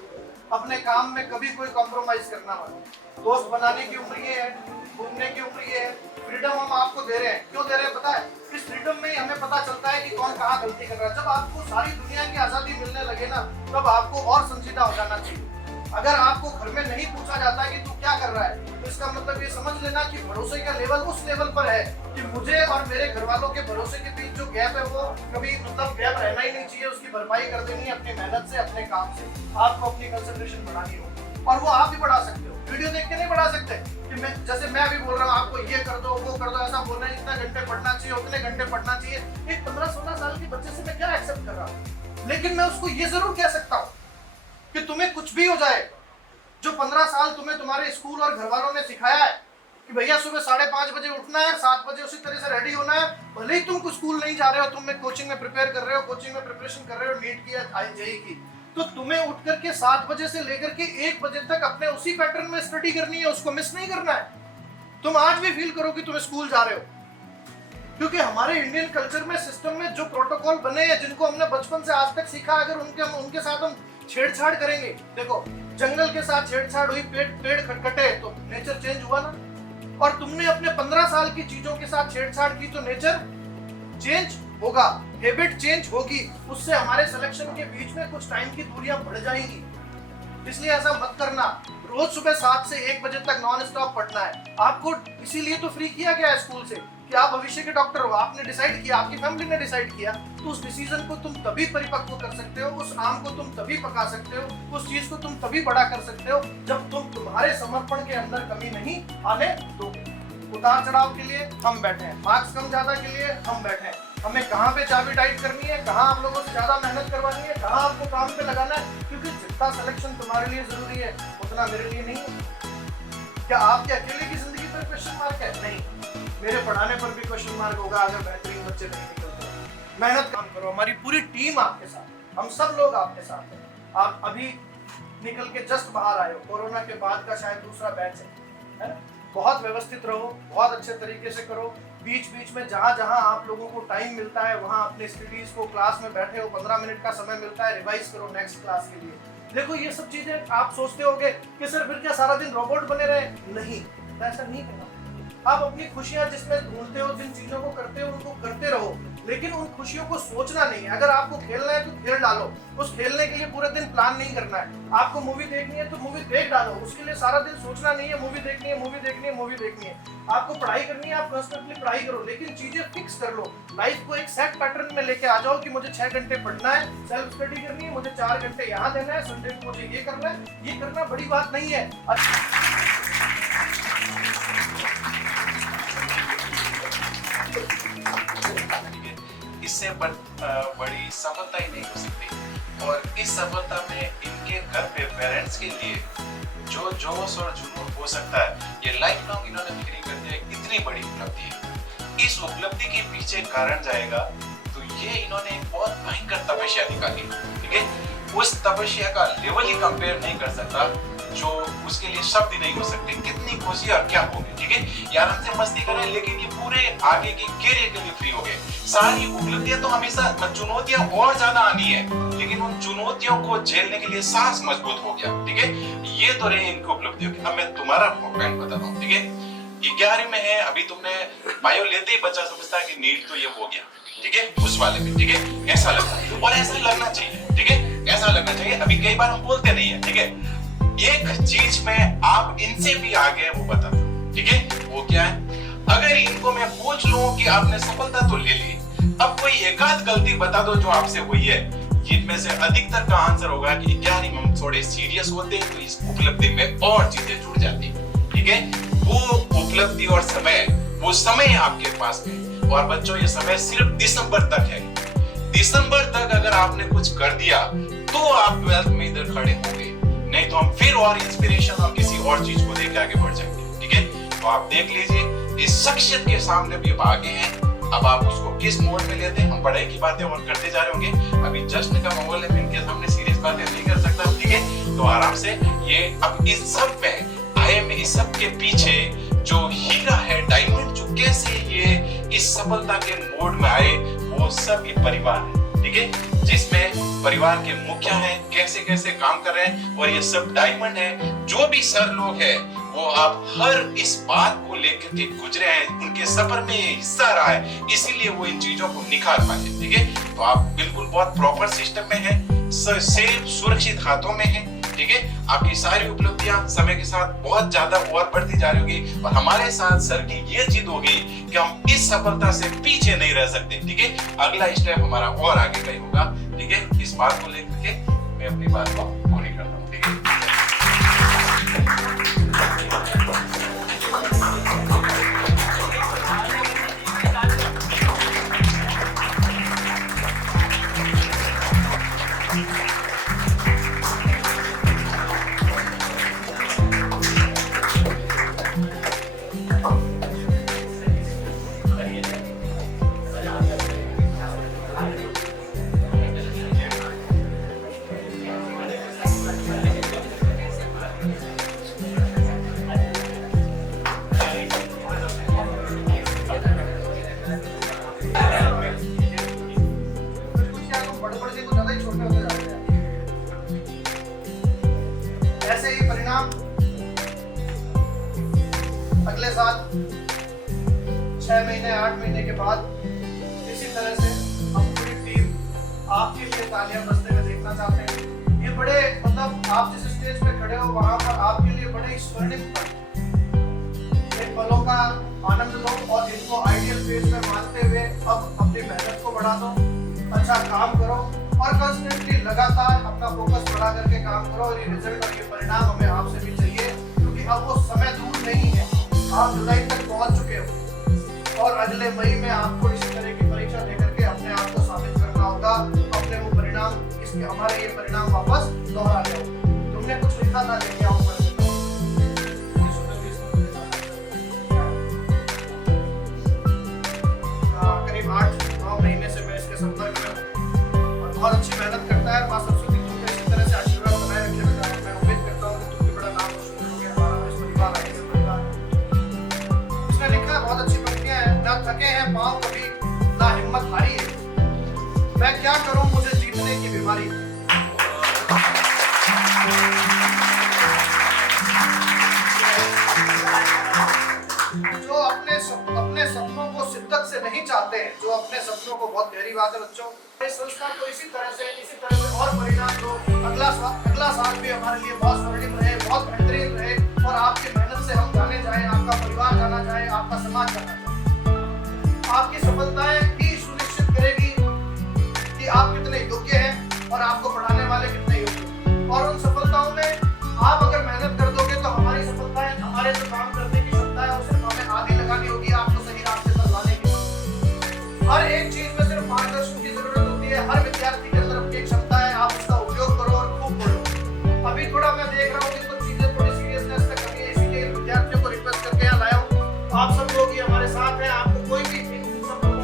अपने काम में कभी कोई कॉम्प्रोमाइज करना मत। दोस्त बनाने की उम्र ये है, घूमने की उम्र ये है। फ्रीडम हम आपको दे रहे हैं, क्यों दे रहे हैं पता है? इस फ्रीडम में ही हमें पता चलता है कि कौन कहाँ गलती कर रहा है। जब आपको सारी दुनिया की आजादी मिलने लगे ना, तब आपको और संजीदा हो जाना चाहिए। अगर आपको घर में नहीं पूछा जाता कि तू क्या कर रहा है, तो इसका मतलब ये समझ लेना कि भरोसे का लेवल उस लेवल पर है कि मुझे और मेरे घर वालों के भरोसे के बीच जो गैप है वो कभी मतलब गैप रहना ही नहीं चाहिए। उसकी भरपाई कर देनी है अपनी मेहनत से, अपने काम से। आपको अपनी कंसंट्रेशन बढ़ानी होगी, और वो आप भी बढ़ा सकते हो। वीडियो देख के नहीं बढ़ा सकते कि मैं जैसे मैं अभी बोल रहा हूँ आपको ये कर दो वो कर दो, ऐसा बोलना है इतने घंटे पढ़ना चाहिए उतने घंटे पढ़ना चाहिए। एक 15-16 साल के बच्चे से मैं क्या एक्सेप्ट कर रहा हूँ? लेकिन मैं उसको ये जरूर कह सकता हूँ कि तुम्हें कुछ भी हो जाए, जो 15 साल तुम्हें तुम्हारे स्कूल और घर वालों ने सिखाया है कि भैया सुबह 5:30 बजे उठना है, 7 बजे उसी तरह से रेडी होना है। भले ही तुम स्कूल नहीं जा रहे हो, तुम कोचिंग में प्रिपेयर कर रहे हो, कोचिंग में प्रिपरेशन कर रहे हो नीट की या जेईई की, तो तुम्हें उठ करके 7 बजे से लेकर के 1 बजे तक अपने उसी पैटर्न में स्टडी करनी है, उसको मिस नहीं करना है। तुम आज भी फील करो कि तुम स्कूल जा रहे हो, क्योंकि हमारे इंडियन कल्चर में, सिस्टम में जो प्रोटोकॉल बने हैं, जिनको हमने बचपन से आज तक सीखा, अगर उनके साथ हम छेड़छाड़ करेंगे, देखो जंगल के साथ छेड़छाड़ हुई, पेड़ खटखटे तो नेचर चेंज हुआ ना। और तुमने अपने 15 साल की चीजों के साथ छेड़छाड़ की तो नेचर चेंज होगा, हैबिट चेंज होगी। उससे हमारे सिलेक्शन के बीच में कुछ टाइम की दूरियां बढ़ जाएंगी। इसलिए ऐसा मत करना। रोज सुबह 7 से 1 बजे तक नॉन स्टॉप पढ़ना है। आपको इसीलिए तो फ्री किया गया है स्कूल से कि आप भविष्य के डॉक्टर हो। आपने डिसाइड किया, आपकी फैमिली ने डिसाइड किया, तो उस डिसीजन को तुम तभी परिपक्व कर सकते हो, उस आम को तुम तभी पका सकते हो, उस चीज को तुम तभी बड़ा कर सकते हो जब तुम तुम्हारे समर्पण के अंदर कमी नहीं आने दोगे। उतार चढ़ाव के लिए हम बैठे हैं, मार्क्स कम ज्यादा के लिए हम बैठे हैं। हमें कहाँ पे चाबी टाइट करनी है, कहाँ आप लोगों से ज्यादा मेहनत करवानी है, कहाँ आपको काम पे लगाना है, क्योंकि जितना सिलेक्शन तुम्हारे लिए जरूरी है उतना मेरे लिए नहीं है। क्या आपके अकेले की जिंदगी पर क्वेश्चन मार्क है? नहीं, मेरे पढ़ाने पर भी क्वेश्चन मार्क होगा अगर बेहतरीन बच्चे नहीं निकलते। मेहनत काम करो, हमारी पूरी टीम आपके साथ, हम सब लोग आपके साथ हैं। आप अभी निकल के जस्ट बाहर आए हो, कोरोना के बाद का शायद दूसरा बैच है ना? बहुत व्यवस्थित रहो, बहुत अच्छे तरीके से करो। बीच बीच में जहाँ जहाँ आप लोगों को टाइम मिलता है वहाँ अपने स्टडीज को, क्लास में बैठे हो 15 मिनट का समय मिलता है, रिवाइज करो नेक्स्ट क्लास के लिए। देखो ये सब चीजें आप सोचते होगे कि सर फिर क्या सारा दिन रोबोट बने रहे? नहीं, ऐसा नहीं करना। आप अपनी खुशियां जिसमें ढूंढते हो, जिन चीजों को करते हो उनको करते रहो, लेकिन उन खुशियों को सोचना नहीं है। अगर आपको खेलना है तो खेल डालो, उस खेलने के लिए पूरे दिन प्लान नहीं करना है। आपको मूवी देखनी है तो मूवी देख डालो, उसके लिए सारा दिन सोचना नहीं है मूवी देखनी है, मूवी देखनी है, मूवी देखनी है। आपको पढ़ाई करनी है, आप कॉन्स्टेंटली पढ़ाई करो, लेकिन चीजें फिक्स कर लो। लाइफ को एक सेट पैटर्न में लेके आ जाओ कि मुझे 6 घंटे पढ़ना है, सेल्फ स्टडी करनी है, मुझे 4 घंटे यहाँ देना है, संडे को मुझे ये करना है। ये करना बड़ी बात नहीं है। इससे बड़ी सफलता ही नहीं हो सकती। और इस सफलता में इनके घर पे पेरेंट्स के लिए जो जोश और जुनून हो सकता है, ये लाइफ लॉन्ग इन्होंने डिग्री कर दिया, इतनी बड़ी उपलब्धि है। इस उपलब्धि के पीछे कारण जाएगा तो ये इन्होंने एक बहुत भयंकर तपस्या निकाली, ठीक है। उस तपस्या का लेवल ही कंपेयर नहीं कर सकता, जो उसके लिए शब्द ही नहीं हो सकते। कितनी खुशी और क्या होगी, ठीक है। यार हमसे मस्ती करें, लेकिन ये पूरे आगे की कैरियर के लिए फ्री हो गए। सारी उपलब्धियां तो हमेशा चुनौतियां और ज्यादा आनी है, लेकिन उन चुनौतियों को झेलने के लिए सांस मजबूत हो गया, ठीक है। ये तो रहे इनकी उपलब्धियों की। अब मैं तुम्हारा पॉइंट बता रहा हूँ, ठीक है। 11वीं में है अभी, तुमने बायो लेते ही बच्चा समझता है कि नीट तो ये हो गया, ठीक है, उस वाले में, ठीक है। ऐसा लगता है और ऐसा लगना चाहिए, ठीक है, ऐसा लगना चाहिए। अभी कई बार हम बोलते नहीं है, ठीक है। एक चीज में आप इनसे भी आगे वो बता दो, ठीक है। वो क्या है? अगर इनको मैं पूछ लूं कि आपने सफलता तो ले ली, अब कोई एकाध गलती बता दो जो आपसे हुई है, इनमें से अधिकतर का आंसर होगा कि क्या नहीं, हम थोड़े सीरियस होते हैं तो इस उपलब्धि में और चीजें जुड़ जाती हैं। ठीक है, वो उपलब्धि और समय, वो समय आपके पास में। और बच्चों ये समय सिर्फ दिसंबर तक है। दिसंबर तक अगर आपने कुछ कर दिया तो आप 12th में इधर खड़े होंगे, नहीं तो हम फिर और इंस्पिरेशन और किसी और चीज को देख के आगे बढ़ जाएंगे। ठीक है, तो आप देख लीजिए इस शख्सियत के सामने भी अब आगे हैं, अब आप उसको किस मोड में लेते हैं। हम पढ़ाई की बातें और करते जा रहे होंगे, अभी जश्न का माहौल है, इनके सामने सीरियस बातें नहीं कर सकता। ठीक है, तो आराम से ये अब इस सब में आए में इस सब के पीछे जो हीरा है, डायमंड, जो कैसे ये इस सफलता के मोड में आए, वो सब ये परिवार है। ठीक है, जिसमें परिवार के मुखिया हैं, कैसे कैसे काम कर रहे हैं, और ये सब डायमंड है। जो भी सर लोग हैं वो आप हर इस बात को लेकर के गुजरे हैं, उनके सफर में ये हिस्सा रहा है, इसीलिए वो इन चीजों को निखार पाए। ठीक है, तो आप बिल्कुल बहुत प्रॉपर सिस्टम में हैं, सेफ सुरक्षित हाथों में हैं। ठीक है, आपकी सारी उपलब्धियां समय के साथ बहुत ज्यादा और बढ़ती जा रही होगी, और हमारे साथ सर की ये जिद होगी कि हम इस सफलता से पीछे नहीं रह सकते। ठीक है, अगला स्टेप हमारा और आगे का ही होगा। ठीक है, इस बात को लेकर के मैं अपनी बात को पूरी करता हूँ। ठीक है, ऐसे ही परिणाम अगले साल 6 महीने 8 महीने के बाद इसी तरह से हम पूरी टीम आपके लिए तालियां बजते हुए देखना चाहते हैं। ये बड़े मतलब आप जिस स्टेज पे खड़े हो वहां पर आपके लिए बड़े स्वर्णिम पल, इन पलों का आनंद लो और इनको आइडियल फेज में मानते हुए अब अपनी मेहनत को बढ़ा दो, अच्छा काम करो और कंस्टेंटली लगातार अपना फोकस बढ़ा करके काम करो। और ये रिजल्ट और ये परिणाम हमें आपसे भी चाहिए, क्योंकि अब वो समय दूर नहीं है, आप जुलाई तक पहुंच चुके हो और अगले मई में आपको इसी तरह की परीक्षा देकर के अपने आप को साबित करना होगा, अपने वो परिणाम, इसके हमारे ये परिणाम वापस दोहरा ले। तुमने कुछ लिखा था, लेके आओ करीब 8-9 महीने से मैं इसके संपर्क में हूँ और बहुत अच्छी मेहनत करता है। माँ सरस्वती तुमको इसी तरह से आशीर्वाद बनाए रखे बेटा। मैं उम्मीद करता हूँ कि तुम भी बड़ा नाम रोशन करोगे, हमारा इस परिवार आगे से परिवार। इसने लिखा है, बहुत अच्छी पंक्तियां हैं, ना थके हैं पाँव कभी, ना हिम्मत हारी है, मैं क्या करूँ मुझे जीतने की बीमारी है। जो अपने सपनों को शिद्दत से नहीं चाहते हैं, जो अपने सपनों को, बहुत गहरी बात है बच्चों, इस संस्था को इसी तरह से और परिणाम दो। अगला साल भी हमारे लिए बहुत स्वर्णिम रहे, बहुत बेहतरीन रहे और आपकी मेहनत से हम जाने जाए, आपका परिवार जाना जाए, आपका समाज जाना जाए। आपकी सफलताएं ही सुनिश्चित करेगी कि आप कितने योग्य हैं और आपको पढ़ाने वाले कितने योग्य हैं। और उन सफलताओं में आप अगर मेहनत कर दोगे तो हमारी सफलताएं, हमारे जो काम करने की क्षमता है, उसे हमें आगे लगानी होगी आपको सही रास्ते पर लाने की। हर एक चीज में सिर्फ मार्गदर्शन की जरूरत होती है। हर विद्यार्थी के अंदर अपनी क्षमता है, आप उसका उपयोग करो और खूब पढ़ो। अभी थोड़ा मैं देख रहा हूँ कि कुछ चीजें थोड़ी सीरियसनेस में कमी है, इसीलिए विद्यार्थियों को रिक्वेस्ट करके यहाँ लाया हूँ। आप सब लोग ही हमारे साथ हैं, आपको कोई भी सब लोगों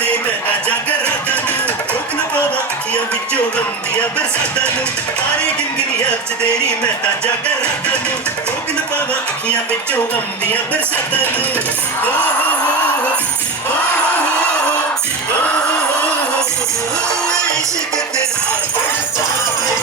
दे मैं जागर रातां नूं रोक ना पावां अखियां विचों गम दियां बरसातां नूं तारे गिनगिनियां च तेरी मैं जागर रातां नूं रोक ना पावां अखियां विचों गम दियां बरसातां नूं ओ हो ओ हो इश्क तेरा बड़ा चावे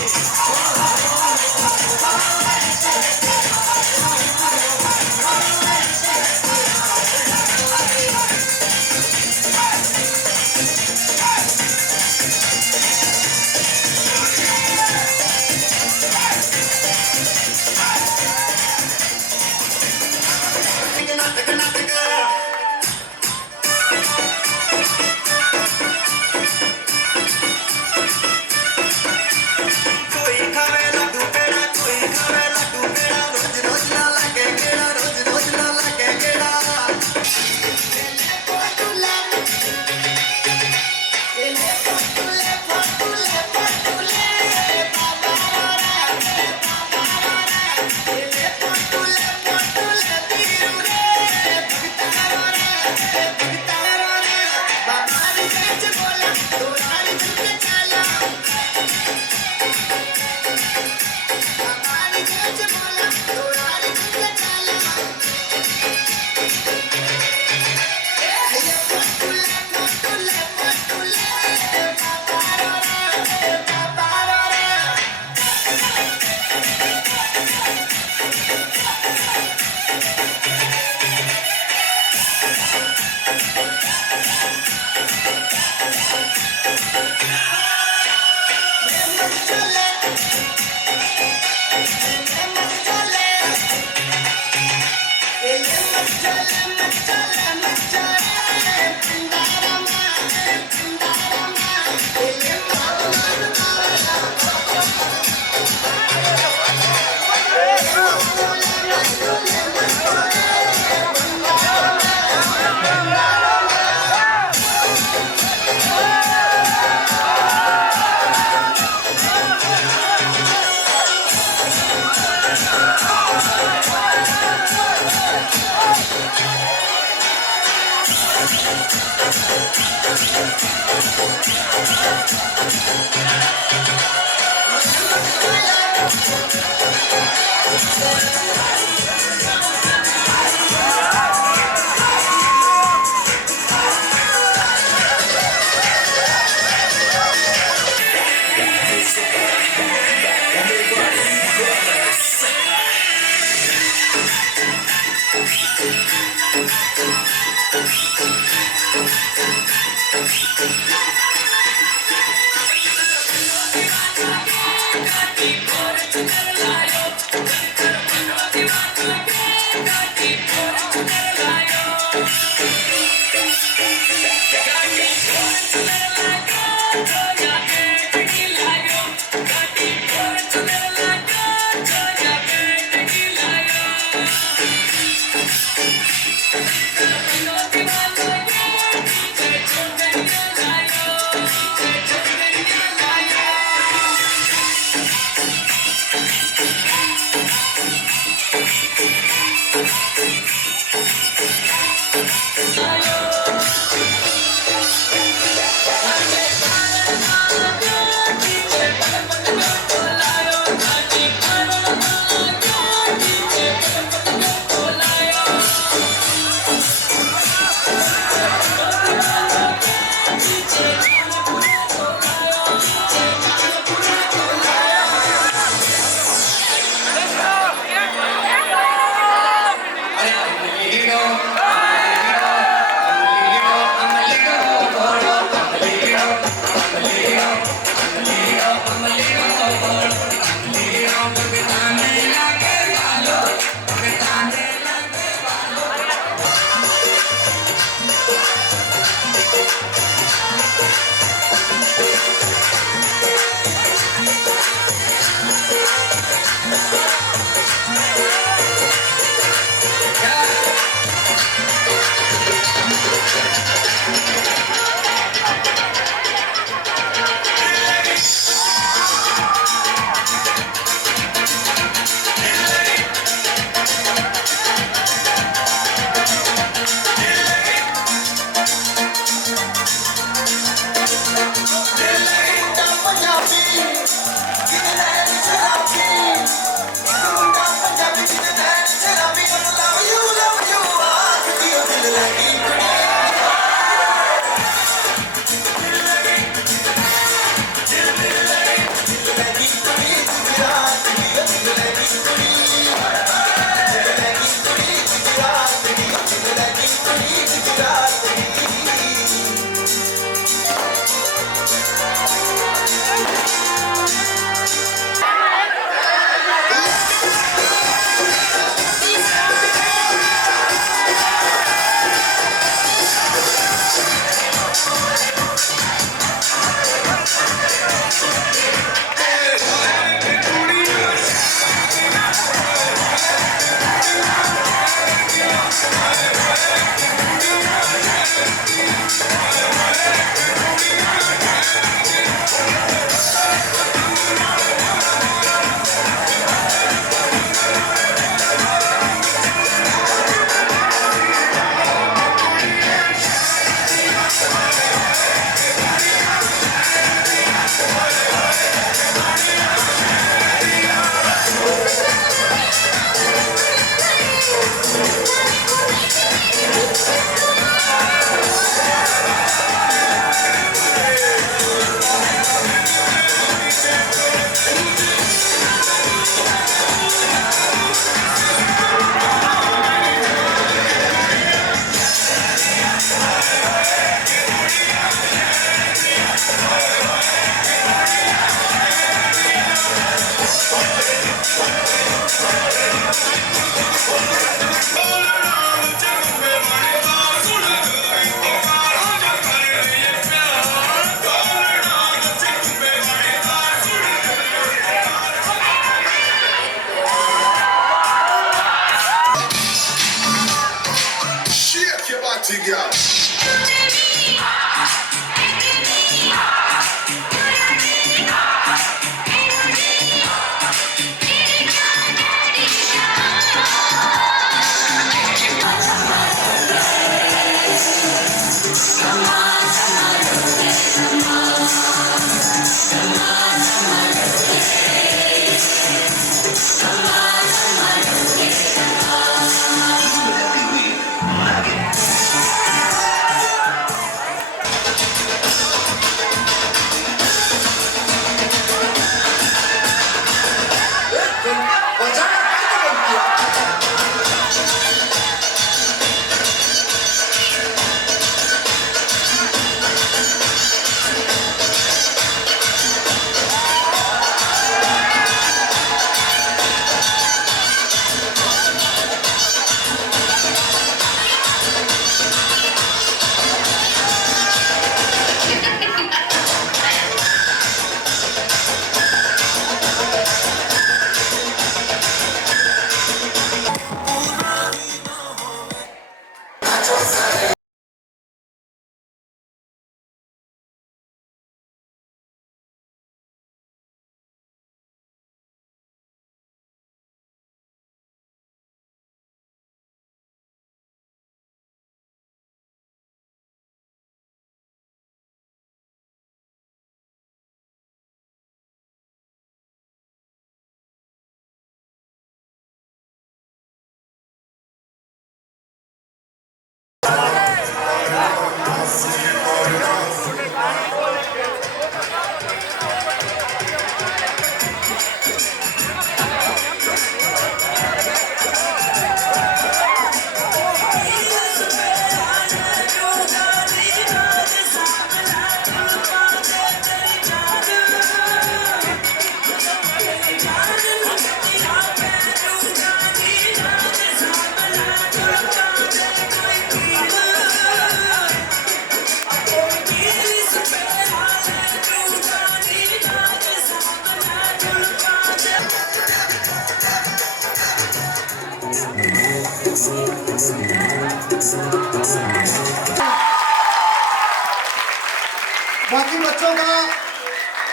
बाकी बच्चों का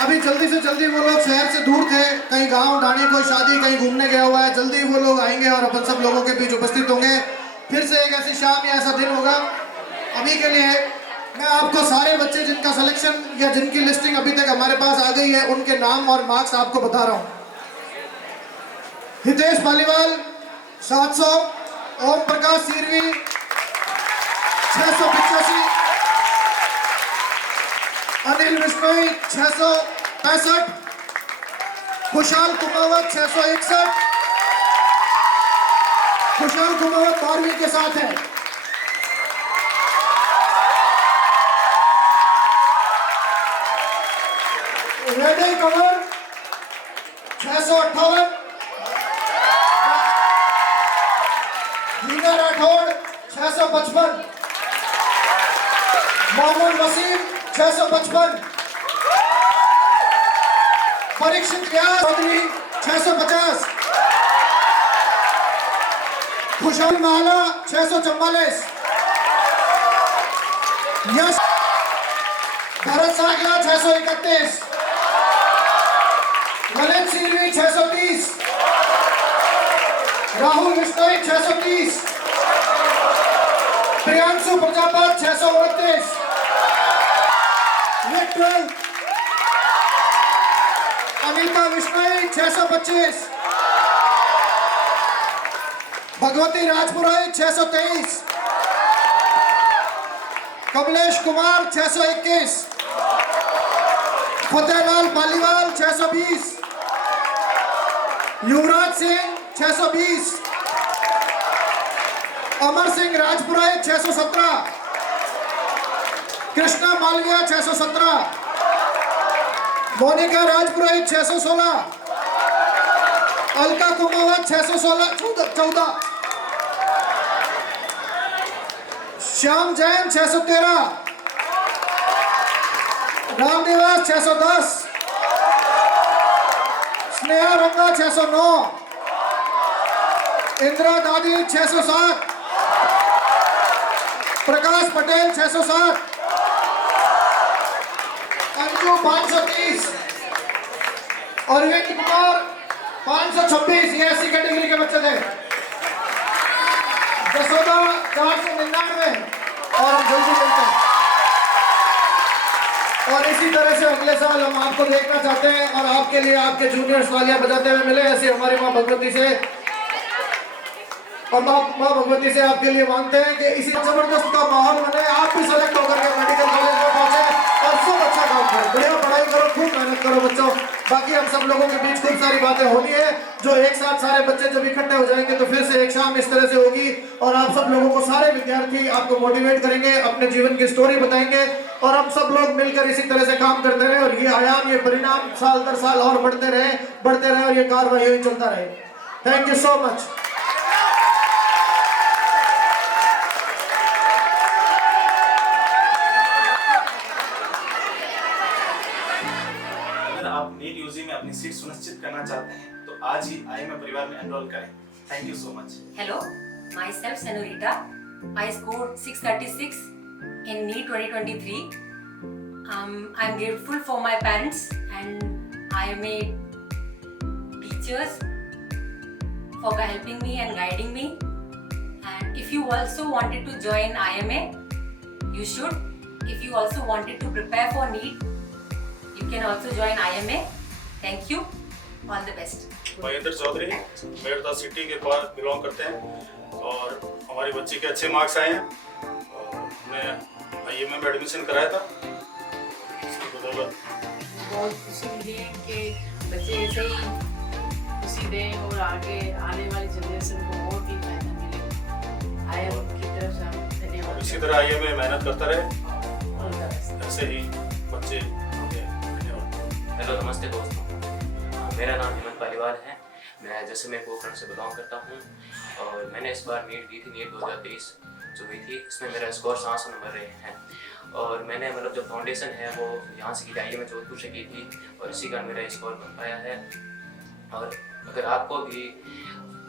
अभी जल्दी से जल्दी वो लोग शहर से दूर थे, कहीं गांव ढाणी कोई शादी कहीं घूमने गया हुआ है, जल्दी वो लोग आएंगे और अपन सब लोगों के बीच उपस्थित होंगे। फिर से एक ऐसी शाम या ऐसा दिन होगा। अभी के लिए मैं आपको सारे बच्चे जिनका सिलेक्शन या जिनकी लिस्टिंग अभी तक हमारे पास आ गई है उनके नाम और मार्क्स आपको बता रहा हूँ। हितेश पालीवाल 700, ओम प्रकाश सीरवी 685, अनिल विश्नोई 665, खुशाल कुमावत 661, खुशाल कुमावत 12वीं के साथ है। रेडी कवर 658, हीना राठौड़ 655, मोहम्मद वसीम 655, परीक्षित व्यास चौधरी 650, खुशहाल माला 644, यश भरत सागला 631, ललित सिरवी 630, राहुल विश्नोई 630, प्रियांशु प्रजापत 629, नेट 12 अनिता विश्नोई 625, भगवती राजपुरोहित 623, कमलेश कुमार 621, फतेहलाल पालीवाल 620, युवराज सिंह 620, अमर सिंह राजपुरोहित 617, कृष्णा मालविया 617, मोनिका राजपुरोहित 616, अलका कुमावत 614, श्याम जैन 613, रामनिवास 610, स्नेहा रंगा 609, इंदिरा दादी 607, प्रकाश पटेल 607, अंजू 530, अरविंद कुमार 526, ये 80 कैटेगरी के बच्चे थे। जसोदा 499, और हम जल्दी मिलते हैं। और इसी तरह से अगले साल हम आपको देखना चाहते हैं और आपके लिए आपके जूनियर्स तालियां बजाते हुए मिले, ऐसे हमारी माँ भगवती से और माँ भगवती से आपके लिए मांगते हैं कि इसी जबरदस्त का माहौल बने, आप भी सेलेक्ट होकर के मेडिकल कॉलेज में पहुंचे और खूब अच्छा काम करें, बढ़िया पढ़ाई करो, खूब मेहनत करो बच्चों। बाकी हम सब लोगों के बीच खूब सारी बातें होनी है, जो एक साथ सारे बच्चे जब इकट्ठे हो जाएंगे तो फिर से एक शाम इस तरह से होगी और आप सब लोगों को, सारे विद्यार्थी आपको मोटिवेट करेंगे, अपने जीवन की स्टोरी बताएंगे और हम सब लोग मिलकर इसी तरह से काम करते रहे और ये आयाम, ये परिणाम साल दर साल और बढ़ते रहे और ये कार्रवाई यही चलता रहे। Thank you so much. आप नीट यूजी में अपनी सीट सुनिश्चित करना चाहते हैं तो आज ही IMA परिवार में एनरोल करें। Thank you so much. Hello, myself Senorita. I scored 636 in NEET 2023. I'm grateful for my parents and IMA teachers for helping me and guiding me. And if you also wanted to join IMA, you should. If you also wanted to prepare for NEET, you can also join IMA. Thank you. All the best. Mahendra Choudhary Meerut city के पास belong करते हैं और हमारी बच्ची के अच्छे marks आए हैं और हमने IMA में एडमिशन कराया था। इसकी बदौलत बहुत खुशी मिली है कि बच्चे ऐसे ही खुशी दें और आगे आने वाली जनरेशन को और भी फायदा मिले। IMA की तरफ से हम धन्यवाद। इसी तरह IMA में मेहनत करता रहे, ऐसे ही बच्चे आगे। धन्यवाद। हेलो, नमस्ते दोस्तों, मेरा नाम हेमंत पालीवाल है। मैं जैसलमेर पोखरण से बिलोंग करता हूँ और मैंने इस बार नीट दी थी, नीट 2023 जो हुई थी, इसमें मेरा स्कोर 700 नंबर रहे हैं और मैंने मतलब जो फाउंडेशन है वो यहाँ से की IMA जोधपुर से की थी और इसी कारण मेरा स्कोर बन पाया है। और अगर आपको भी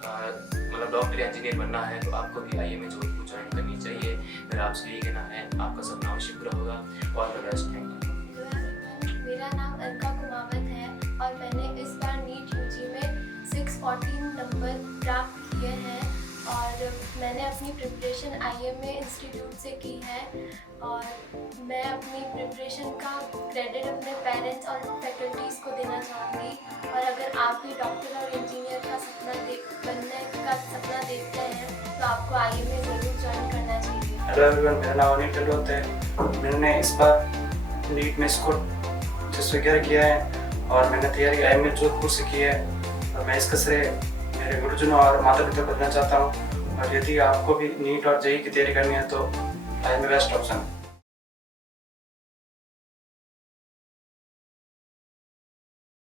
मतलब डॉक्टर या इंजीनियर बनना है तो आपको भी IMA जोधपुर ज्वाइन करनी चाहिए। मेरा आपसे यही कहना है, आपका सपना अवश्य पूरा होगा। All the best. Thank you. मेरा नाम अलका कुमावत है और मैंने इस बार नीट यूजी में 614 नंबर प्राप्त किए हैं और मैंने अपनी प्रिपरेशन IMA इंस्टीट्यूट से की है और मैं अपनी प्रिपरेशन का क्रेडिट अपने पेरेंट्स और फैकल्टीज़ को देना चाहूँगी। और अगर आप भी डॉक्टर और इंजीनियर का बनने का सपना देखते हैं तो आपको IMA ज़रूर ज्वाइन करना चाहिए। हेलो एवरीवन, मेरा नाम अनिल गहलोत है। मैंने इस बार नीट में स्कोर 611 किया है और मैंने तैयारी IMA जोधपुर से की है और मैं इसका श्रेय मेरे गुरुजनों और माता पिता को देना चाहता हूँ। और यदि आपको भी नीट और JEE की तैयारी करनी है तो IMA बेस्ट ऑप्शन है।